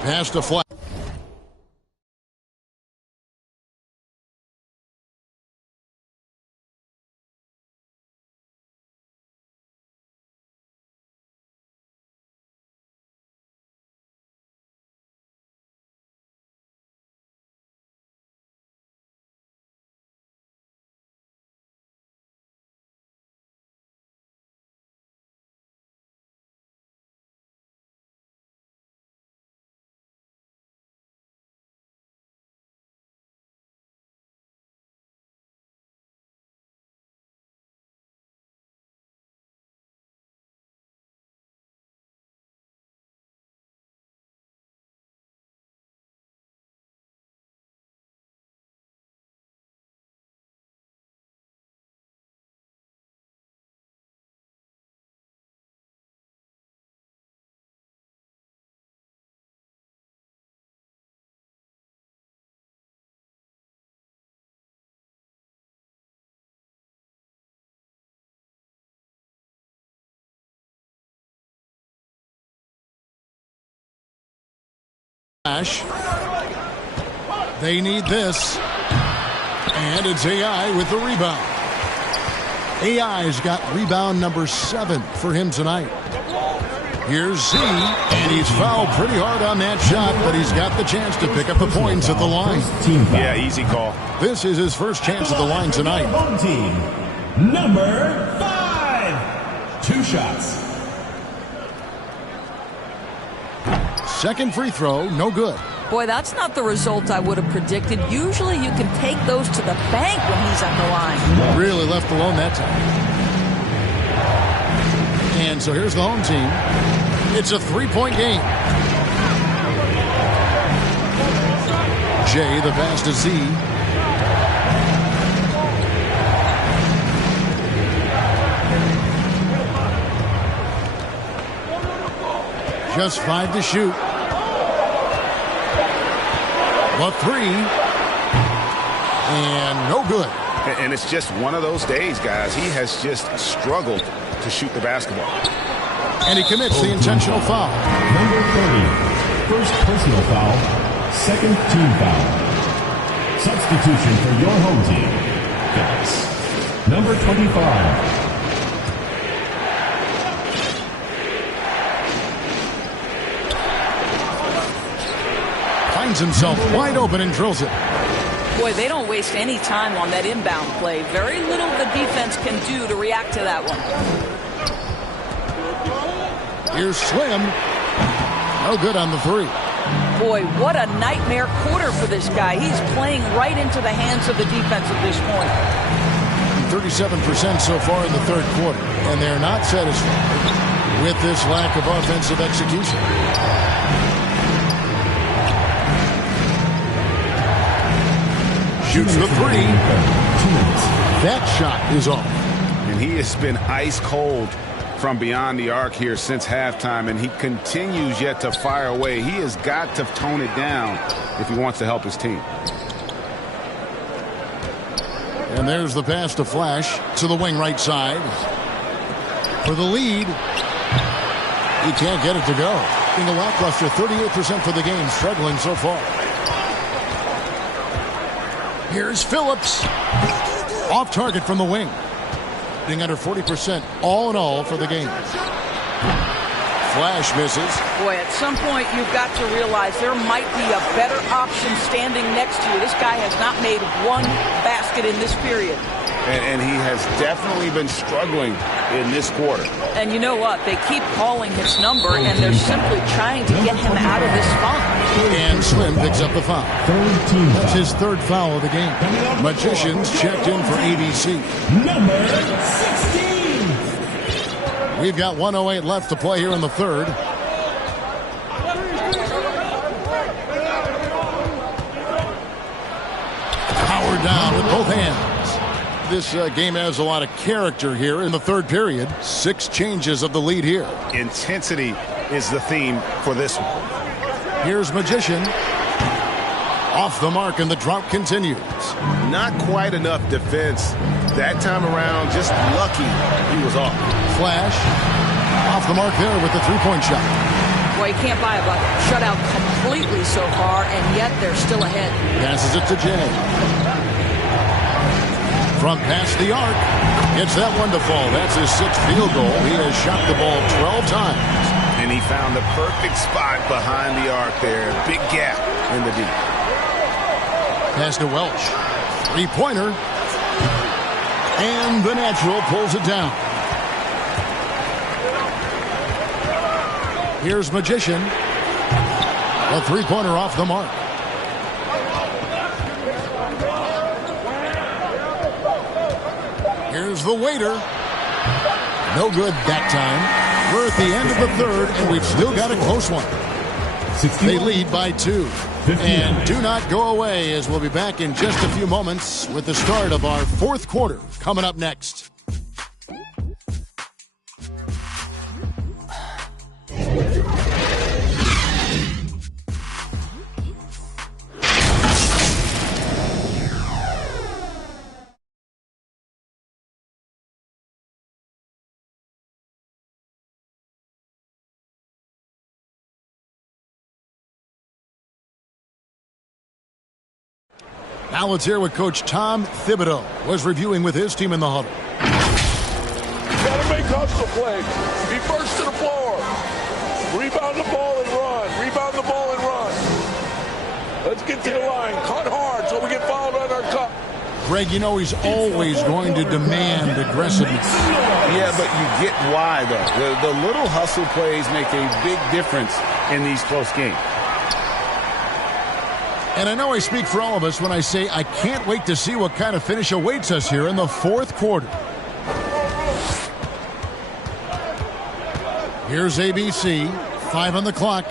Pass to Flash. They need this. And it's AI with the rebound. AI's got rebound number 7 for him tonight. Here's Z, and he's fouled pretty hard on that shot, but he's got the chance to pick up the points at the line. Yeah, easy call. This is his first chance at the line tonight. Home team, number 5. 2 shots. Second free throw, no good. Boy, that's not the result I would have predicted. Usually you can take those to the bank when he's at the line. Really left alone that time. And so here's the home team. It's a 3-point game. Jay, the pass to Z. Just 5 to shoot. The 3. And no good. And it's just one of those days, guys. He has just struggled to shoot the basketball. And he commits the intentional foul. Number 30. First personal foul. Second team foul. Substitution for your home team. Phillips. Number 25. Finds himself wide open and drills it. Boy, they don't waste any time on that inbound play. Very little the defense can do to react to that one. Here's Slim. No good on the 3. Boy, what a nightmare quarter for this guy. He's playing right into the hands of the defense at this point. 37% so far in the third quarter, and they're not satisfied with this lack of offensive execution. Shoots the 3. That shot is off. And he has been ice cold from beyond the arc here since halftime, and he continues yet to fire away. He has got to tone it down if he wants to help his team. And there's the pass to Flash to the wing right side. For the lead. He can't get it to go. In the lackluster, 38% for the game, struggling so far. Here's Phillips. Off target from the wing. Being under 40% all in all for the game. Flash misses. Boy, at some point you've got to realize there might be a better option standing next to you. This guy has not made one basket in this period. And he has definitely been struggling in this quarter. And you know what? They keep calling his number, and they're simply trying to get him out of this funk. And Slim picks up the foul. That's his third foul of the game. Magicians checked in for ABC. Number 16. We've got 1:08 left to play here in the third. Power down with both hands. This game has a lot of character here in the third period. 6 changes of the lead here. Intensity is the theme for this one. Here's Magician. Off the mark, and the drought continues. Not quite enough defense. That time around, just lucky he was off. Flash. Off the mark there with the three-point shot. Well, you can't buy a bucket. Shutout completely so far, and yet they're still ahead. Passes it to Jay. From past the arc. Gets that one to fall. That's his 6th field goal. He has shot the ball 12 times. And he found the perfect spot behind the arc there. Big gap in the deep. Pass to Welch. Three-pointer. And the natural pulls it down. Here's Magician. A three-pointer off the mark. Here's the waiter. No good that time. We're at the end of the third, and we've still got a close one. They lead by 2. And do not go away, as we'll be back in just a few moments with the start of our 4th quarter coming up next. Now let's hear what Coach Tom Thibodeau was reviewing with his team in the huddle. Got to make hustle plays. Be first to the floor. Rebound the ball and run. Rebound the ball and run. Let's get to the line. Cut hard so we get fouled on our cut. Greg, you know he's always going to demand aggressiveness. Yeah, but you get why, though. The little hustle plays make a big difference in these close games. And I know I speak for all of us when I say I can't wait to see what kind of finish awaits us here in the 4th quarter. Here's ABC. 5 on the clock.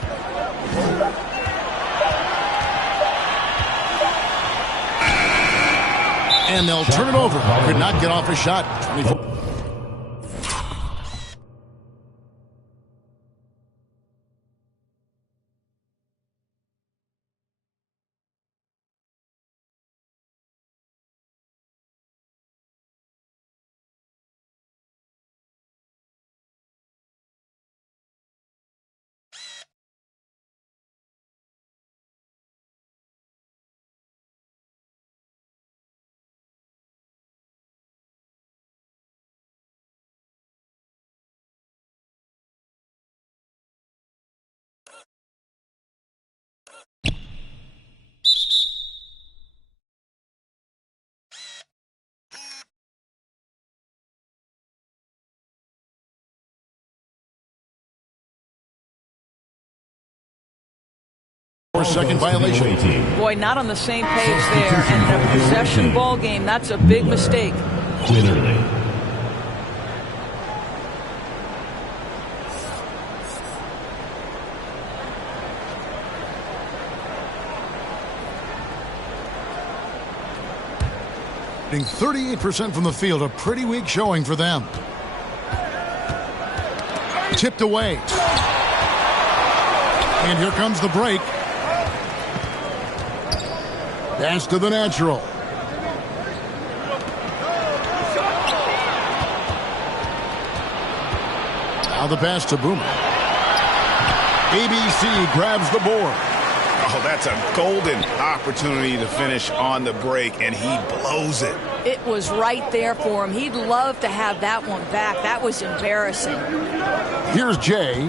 And they'll turn it over. Could not get off a shot. 24. Second violation. Boy, not on the same page there. And the possession ball game, that's a big mistake. Clearly. Hitting 38% from the field, a pretty weak showing for them. Tipped away. And here comes the break. Pass to the natural. Now the pass to Boomer. ABC grabs the board. Oh, that's a golden opportunity to finish on the break, and he blows it. It was right there for him. He'd love to have that one back. That was embarrassing. Here's Jay.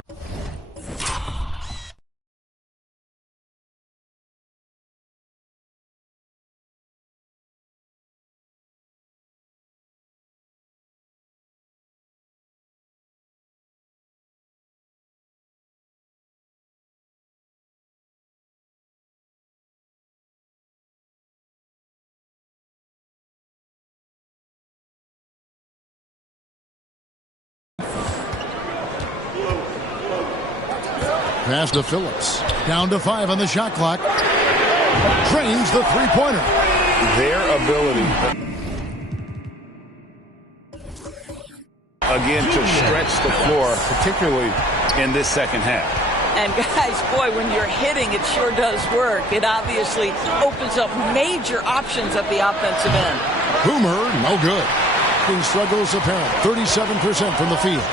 Pass to Phillips. Down to 5 on the shot clock. Drains the three-pointer. Their ability, again, to stretch the floor, particularly in this second half. And guys, boy, when you're hitting, it sure does work. It obviously opens up major options at the offensive end. Boomer, no good. He struggles apparent. 37% from the field.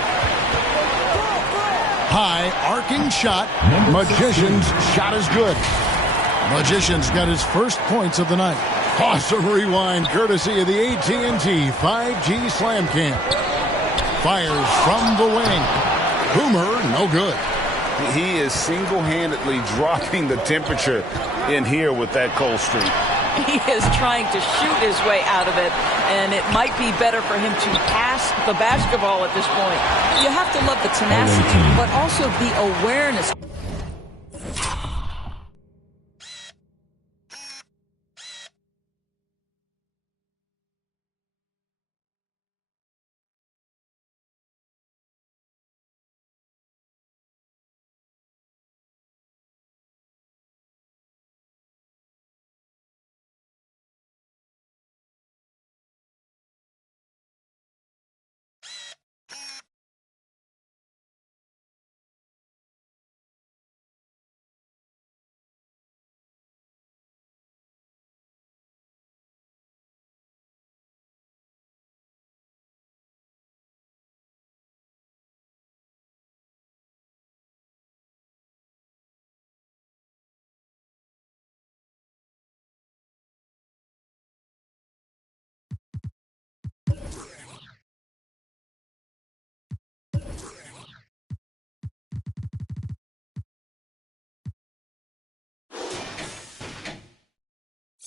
High arcing shot. Magician's shot is good. Magician's got his first points of the night. Awesome rewind courtesy of the AT&T 5G Slam Cam. Fires from the wing. Boomer, no good. He is single-handedly dropping the temperature in here with that cold streak. He is trying to shoot his way out of it, and it might be better for him to pass the basketball at this point. You have to love the tenacity, but also the awareness.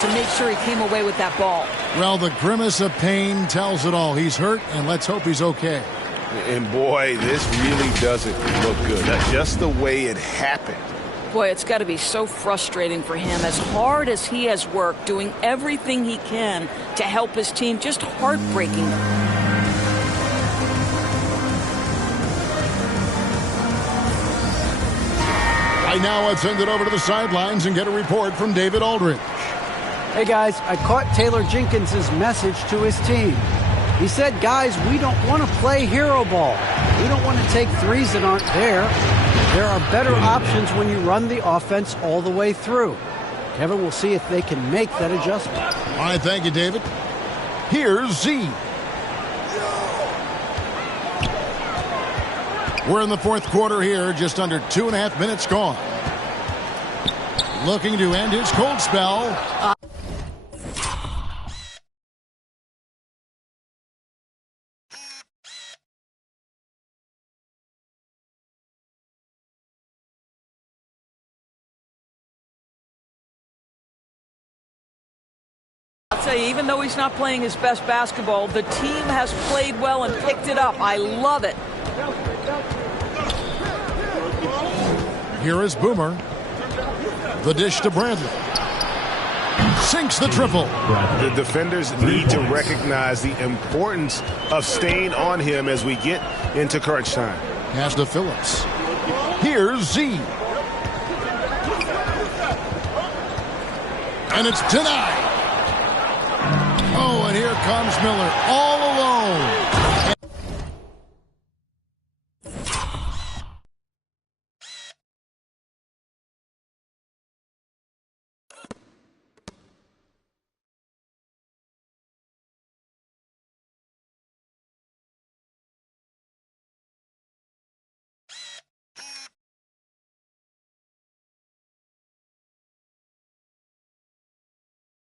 To make sure he came away with that ball. Well, the grimace of pain tells it all. He's hurt, and let's hope he's okay. And boy, this really doesn't look good. That's just the way it happened. Boy, it's got to be so frustrating for him. As hard as he has worked, doing everything he can to help his team, just heartbreaking. Right now, let's send it over to the sidelines and get a report from David Aldridge. Hey guys, I caught Taylor Jenkins' message to his team. He said, guys, we don't want to play hero ball. We don't want to take threes that aren't there. There are better options when you run the offense all the way through. Kevin, we'll see if they can make that adjustment. All right, thank you, David. Here's Z. We're in the fourth quarter here, just under 2.5 minutes gone. Looking to end his cold spell. I'll tell you, even though he's not playing his best basketball, the team has played well and picked it up. I love it. Here is Boomer. The dish to Bradley. Sinks the triple. The defenders need to recognize the importance of staying on him as we get into crunch time. Pass to Phillips. Here's Z. And it's denied. Oh, and here comes Miller all alone.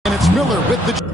And it's Miller with the...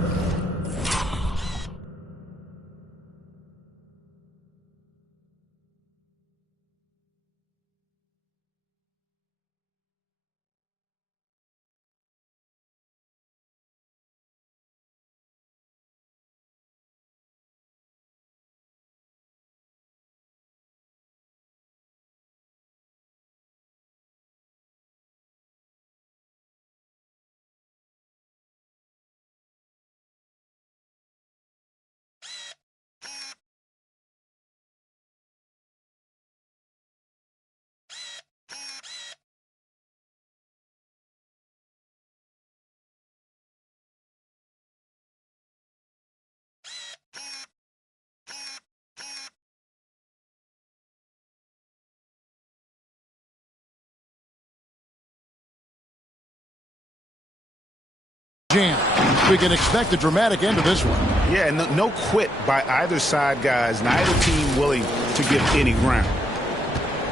We can expect a dramatic end to this one. Yeah, no quit by either side, guys. Neither team willing to give any ground.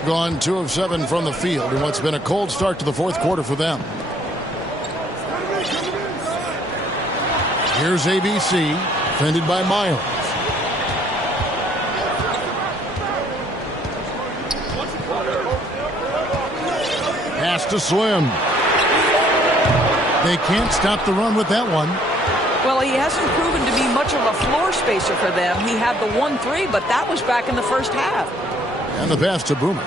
gone 2 of 7 from the field in what's been a cold start to the fourth quarter for them. Here's ABC, defended by Miles. Pass to Slim. They can't stop the run with that one. Well, he hasn't proven to be much of a floor spacer for them. He had the 1-3, but that was back in the first half. And the pass to Boomer.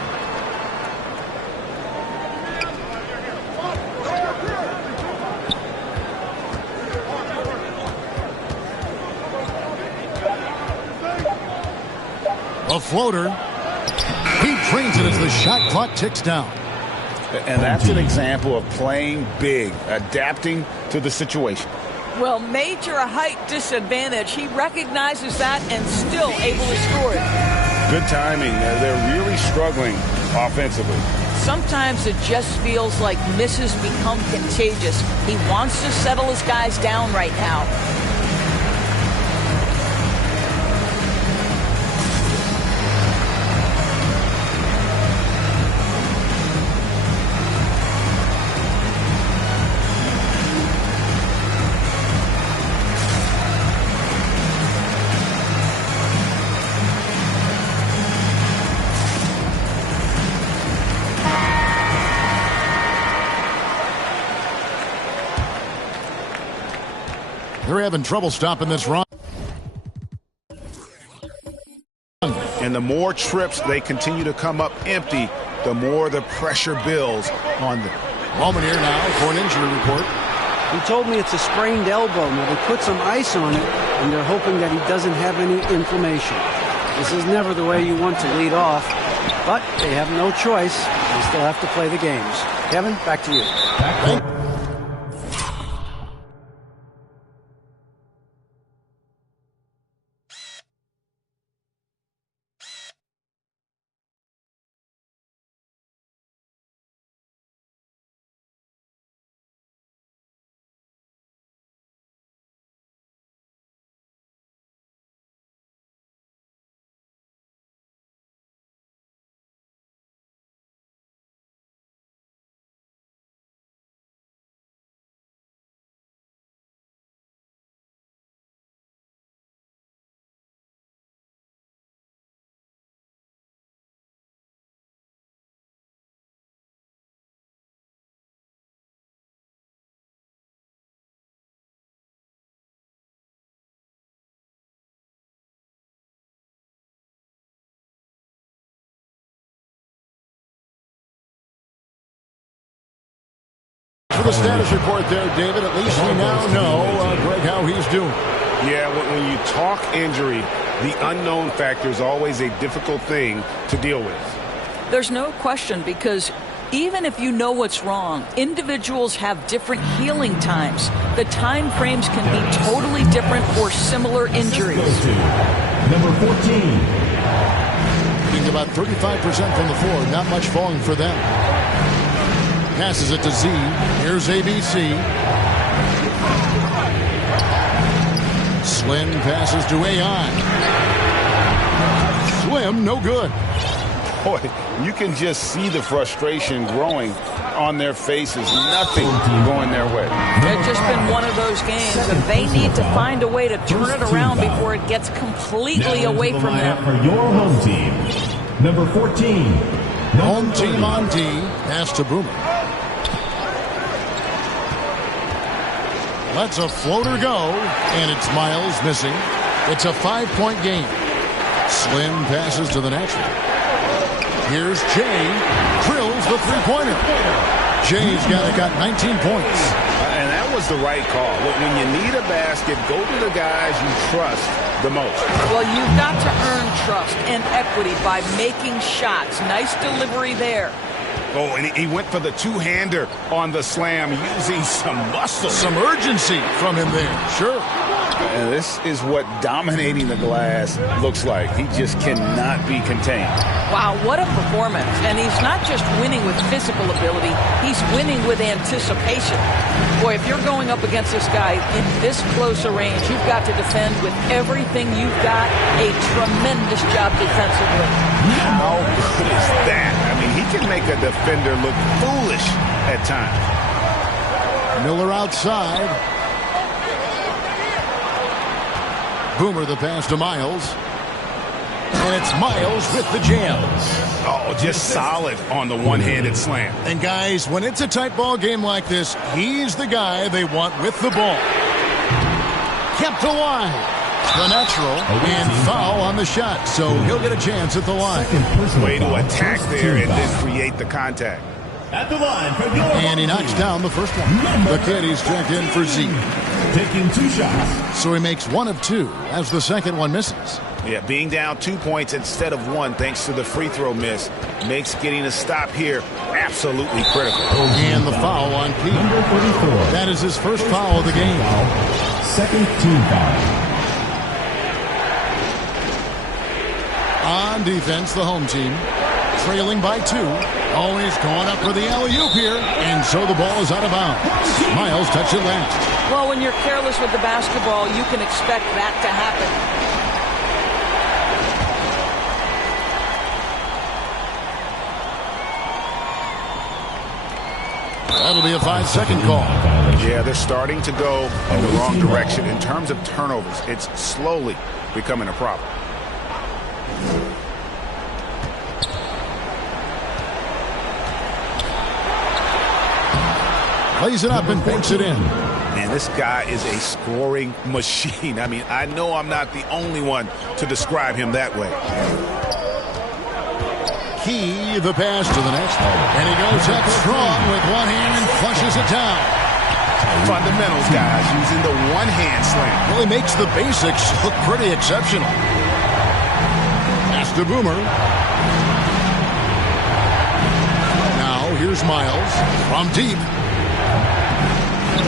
A floater. He drains it as the shot clock ticks down. And that's an example of playing big, adapting to the situation. Well, major height disadvantage. He recognizes that and still able to score it. Good timing. They're really struggling offensively. Sometimes it just feels like misses become contagious. He wants to settle his guys down right now. They're having trouble stopping this run. And the more trips they continue to come up empty, the more the pressure builds on them. Moment here now for an injury report. He told me it's a sprained elbow. Now they put some ice on it, and they're hoping that he doesn't have any inflammation. This is never the way you want to lead off, but they have no choice. They still have to play the games. Kevin, back to you. For the status report there, David, at least we now know, Greg, how he's doing. Yeah, when you talk injury, the unknown factor is always a difficult thing to deal with. There's no question, because even if you know what's wrong, individuals have different healing times. The time frames can be totally different for similar injuries. Number 14. Being about 35% from the floor, not much falling for them. Passes it to Z. Here's ABC. Slim passes to AI. Slim, no good. Boy, you can just see the frustration growing on their faces. Nothing going their way. It's just been one of those games, and they need to find a way to turn it around before it gets completely away from them. For your home team, number 14. Home team on D. Pass to Boomer. Lets a floater go, and it's Miles missing. It's a 5-point game. Slim passes to the natural. Here's Jay. Drills the three-pointer. Jay's got 19 points. And that was the right call. When you need a basket, go to the guys you trust the most. Well, you've got to earn trust and equity by making shots. Nice delivery there. Oh, and he went for the two-hander on the slam, using some muscle. Some urgency from him there, sure. And this is what dominating the glass looks like. He just cannot be contained. Wow, what a performance. And he's not just winning with physical ability, he's winning with anticipation. Boy, if you're going up against this guy in this close a range, you've got to defend with everything you've got. A tremendous job defensively. How good is that? I mean, he can make a defender look foolish at times. Miller outside. Boomer the pass to Miles. And it's Miles with the jam. Oh, just solid on the one-handed slam. And guys, when it's a tight ball game like this, he's the guy they want with the ball. Kept alive. The natural and foul on the shot, so he'll get a chance at the line. Way to attack there and then create the contact. At the line for your And he knocks down the first one. The kid, he's checked in for Zeke. Taking 2 shots. So he makes 1 of 2 as the second one misses. Yeah, being down 2 points instead of 1 thanks to the free throw miss makes getting a stop here absolutely critical. And the foul on Pete. Number 44. That is his first foul of the game. Second team foul. On defense, the home team trailing by 2. Always going up for the alley-oop here. And so the ball is out of bounds. Miles touched it last. Well, when you're careless with the basketball, you can expect that to happen. That'll be a 5-second call. Yeah, they're starting to go in the wrong direction. In terms of turnovers, it's slowly becoming a problem. Plays it up and banks it in. Man, this guy is a scoring machine. I mean, I know I'm not the only one to describe him that way. Key, the pass to the next. And he goes up strong with one hand and flushes it down. Fundamentals, guys, using the one-hand slam. Really makes the basics look pretty exceptional. Pass to Boomer. Now, here's Miles from deep.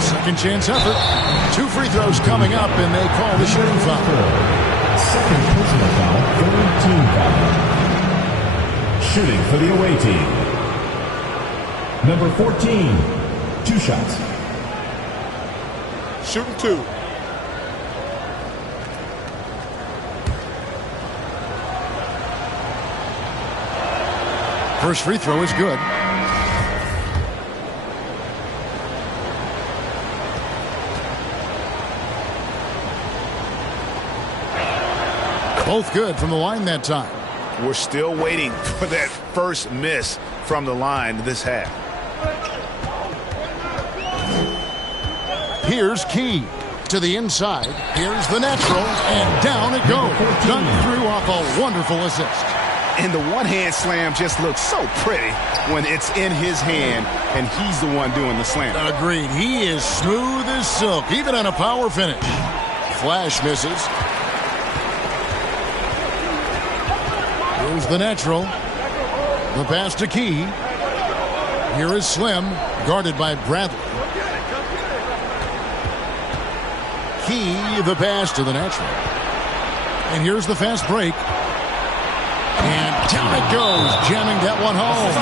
Second chance effort. 2 free throws coming up, and they call the shooting foul. Second personal foul, third team foul. Shooting for the away team. Number 14, 2 shots. Shooting 2. First free throw is good. Both good from the line that time. We're still waiting for that first miss from the line this half. Here's Key to the inside. Here's the natural, and down it goes. Done through off a wonderful assist. And the one-hand slam just looks so pretty when it's in his hand and he's the one doing the slam. Agreed. He is smooth as silk, even on a power finish. Flash misses. Here's the natural. The pass to Key. Here is Slim, guarded by Bradley. Key, the pass to the natural. And here's the fast break. And down it goes, jamming that one home.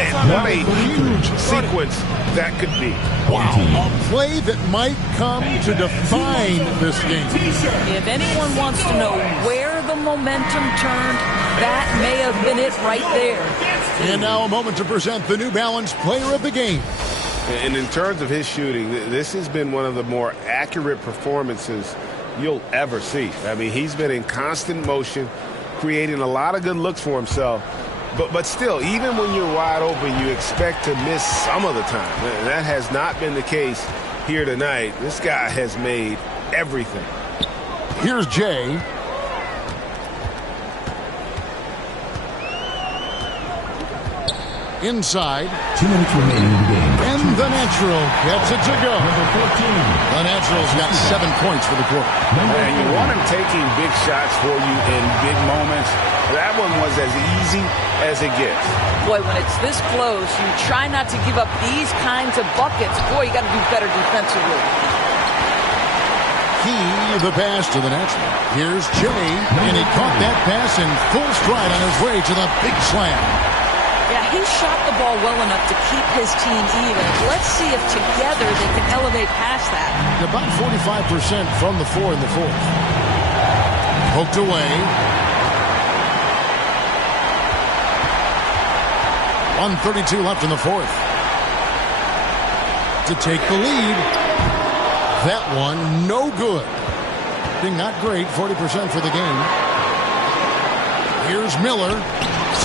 And what a huge sequence that could be. Wow, a play that might come to define this game. If anyone wants to know where the momentum turned, that may have been it right there. And now a moment to present the New Balance Player of the Game. And in terms of his shooting, this has been one of the more accurate performances you'll ever see. I mean, he's been in constant motion, creating a lot of good looks for himself. But still, even when you're wide open, you expect to miss some of the time. That has not been the case here tonight. This guy has made everything. Here's Jay. Inside. 2 minutes remaining in the game. And the natural gets it to go. Number 14. The natural's got 7 points for the quarter. And you want him taking big shots for you in big moments. That one was as easy as it gets. Boy, when it's this close, you try not to give up these kinds of buckets. Boy, you got to do better defensively. Key, the pass to the next one. Here's Jimmy, and he caught that pass in full stride on his way to the big slam. Yeah, he shot the ball well enough to keep his team even. Let's see if together they can elevate past that. About 45% from the 4 in the fourth. Poked away. 1:32 left in the fourth. To take the lead. That one, no good. Being not great, 40% for the game. Here's Miller.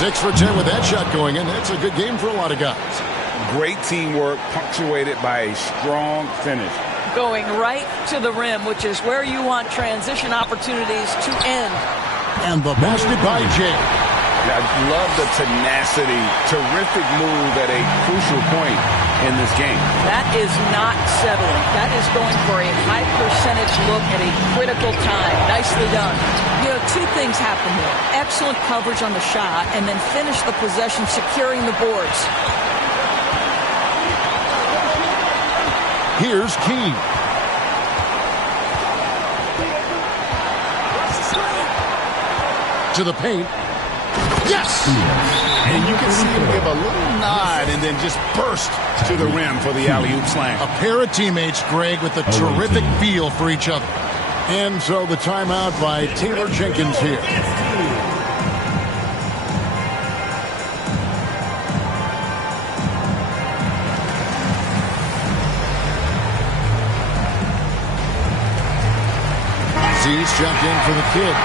6 for 10 with that shot going in. That's a good game for a lot of guys. Great teamwork punctuated by a strong finish. Going right to the rim, which is where you want transition opportunities to end. And the basket by Jay. I love the tenacity. Terrific move at a crucial point in this game. That is not settling. That is going for a high percentage look at a critical time. Nicely done. You know, 2 things happen here. Excellent coverage on the shot, and then finish the possession securing the boards. Here's Key. To the paint. Yes! And you can see him give a little nod and then just burst to the rim for the alley-oop slam. A pair of teammates, Greg, with a terrific feel for each other. And so the timeout by Taylor Jenkins here. Z's jumped in for the kid.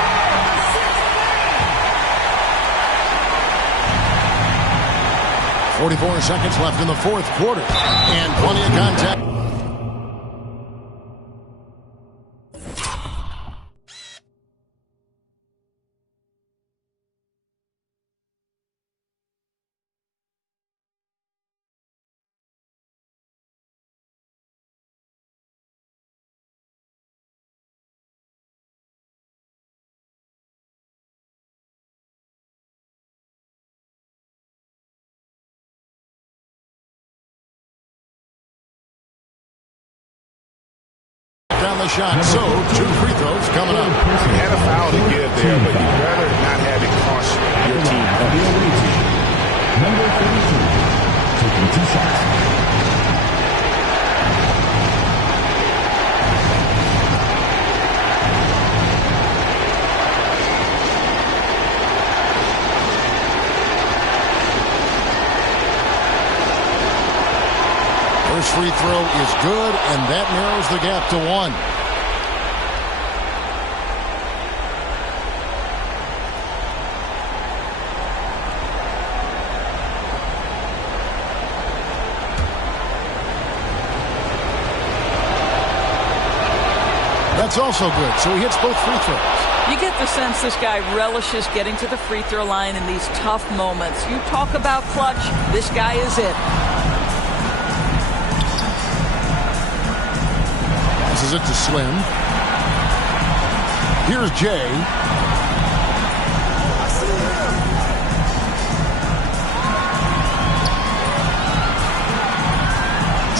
.44 seconds left in the fourth quarter. And plenty of contact. Down the shot. So 2 free throws coming up. You had a foul to give there, but you'd rather not have it cost your team. Number 32, taking 2 shots. First free throw is good, and that narrows the gap to 1. That's also good, so he hits both free throws. You get the sense this guy relishes getting to the free throw line in these tough moments. You talk about clutch, this guy is it. Passes it to Slim. Here's Jay.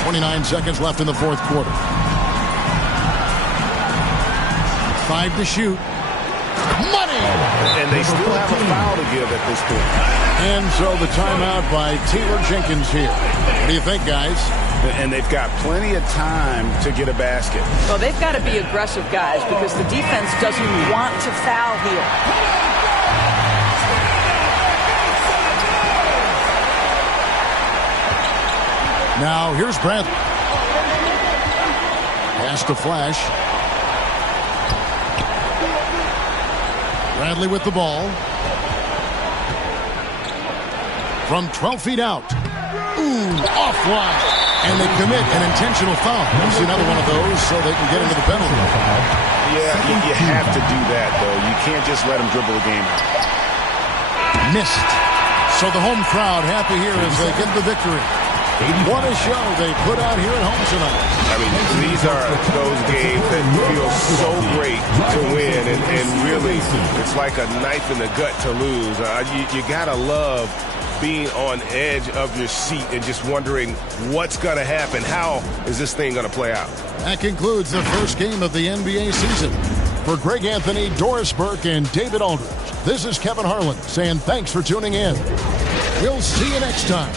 .29 seconds left in the fourth quarter. 5 to shoot. Money! And they still have a foul to give at this point. And so the timeout by Taylor Jenkins here. What do you think, guys? And they've got plenty of time to get a basket. Well, they've got to be aggressive, guys, because the defense doesn't want to foul here. Now, here's Bradley. Pass to Flash. Bradley with the ball. From 12 feet out. Ooh, offline. And they commit an intentional foul. We'll see another one of those so they can get into the penalty. Yeah, you have to do that, though. You can't just let them dribble the game. Missed. So the home crowd happy here as they get the victory. What a show they put out here at home tonight. I mean, these are those games that feel so great to win, and really, it's like a knife in the gut to lose. You got to love being on edge of your seat and just wondering what's going to happen. How is this thing going to play out? That concludes the first game of the NBA season. For Greg Anthony, Doris Burke, and David Aldridge, this is Kevin Harlan saying thanks for tuning in. We'll see you next time.